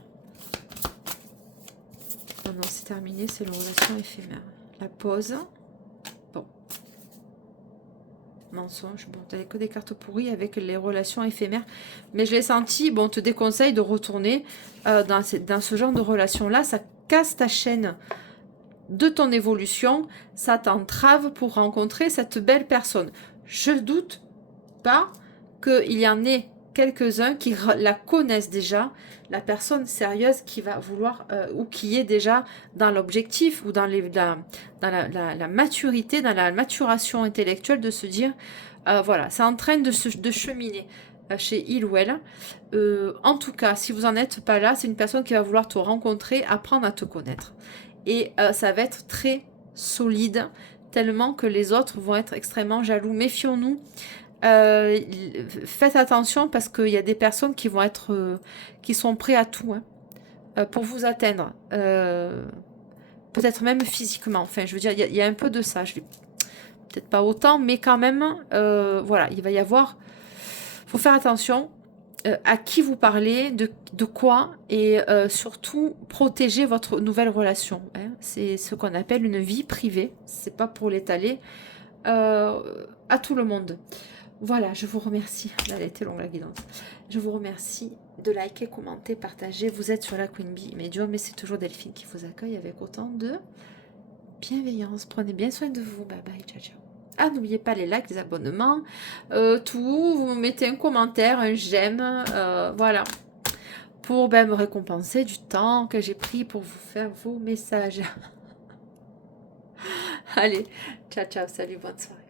Non, non, c'est terminé. C'est la relation éphémère. La pause. Bon. Mensonge. Bon, t'avais que des cartes pourries avec les relations éphémères. Mais je l'ai senti. Bon, on te déconseille de retourner dans ce genre de relation-là. Ça casse ta chaîne de ton évolution, ça t'entrave pour rencontrer cette belle personne. Je doute pas qu'il y en ait quelques-uns qui la connaissent déjà, la personne sérieuse qui va vouloir, ou qui est déjà dans l'objectif, ou dans, la maturité, dans la maturation intellectuelle de se dire, voilà, c'est en train de cheminer chez il ou elle. En tout cas, si vous n'en êtes pas là, c'est une personne qui va vouloir te rencontrer, apprendre à te connaître. Et ça va être très solide, tellement que les autres vont être extrêmement jaloux. Méfions-nous. Faites attention parce qu'il y a des personnes qui vont être, qui sont prêts à tout pour vous atteindre. Peut-être même physiquement. Enfin, je veux dire, il y a un peu de ça. Je peut-être pas autant, mais quand même, voilà, il va y avoir. Faut faire attention à qui vous parlez, de quoi, et surtout protéger votre nouvelle relation. C'est ce qu'on appelle une vie privée. C'est pas pour l'étaler à tout le monde. Voilà, je vous remercie. Elle a été longue la guidance. Je vous remercie de liker, commenter, partager. Vous êtes sur la Queen Bee Medium, mais c'est toujours Delphine qui vous accueille avec autant de bienveillance. Prenez bien soin de vous. Bye bye, ciao ciao. Ah, n'oubliez pas les likes, les abonnements, tout. Vous me mettez un commentaire, un j'aime, voilà, pour me récompenser du temps que j'ai pris pour vous faire vos messages. Allez, ciao ciao, salut, bonne soirée.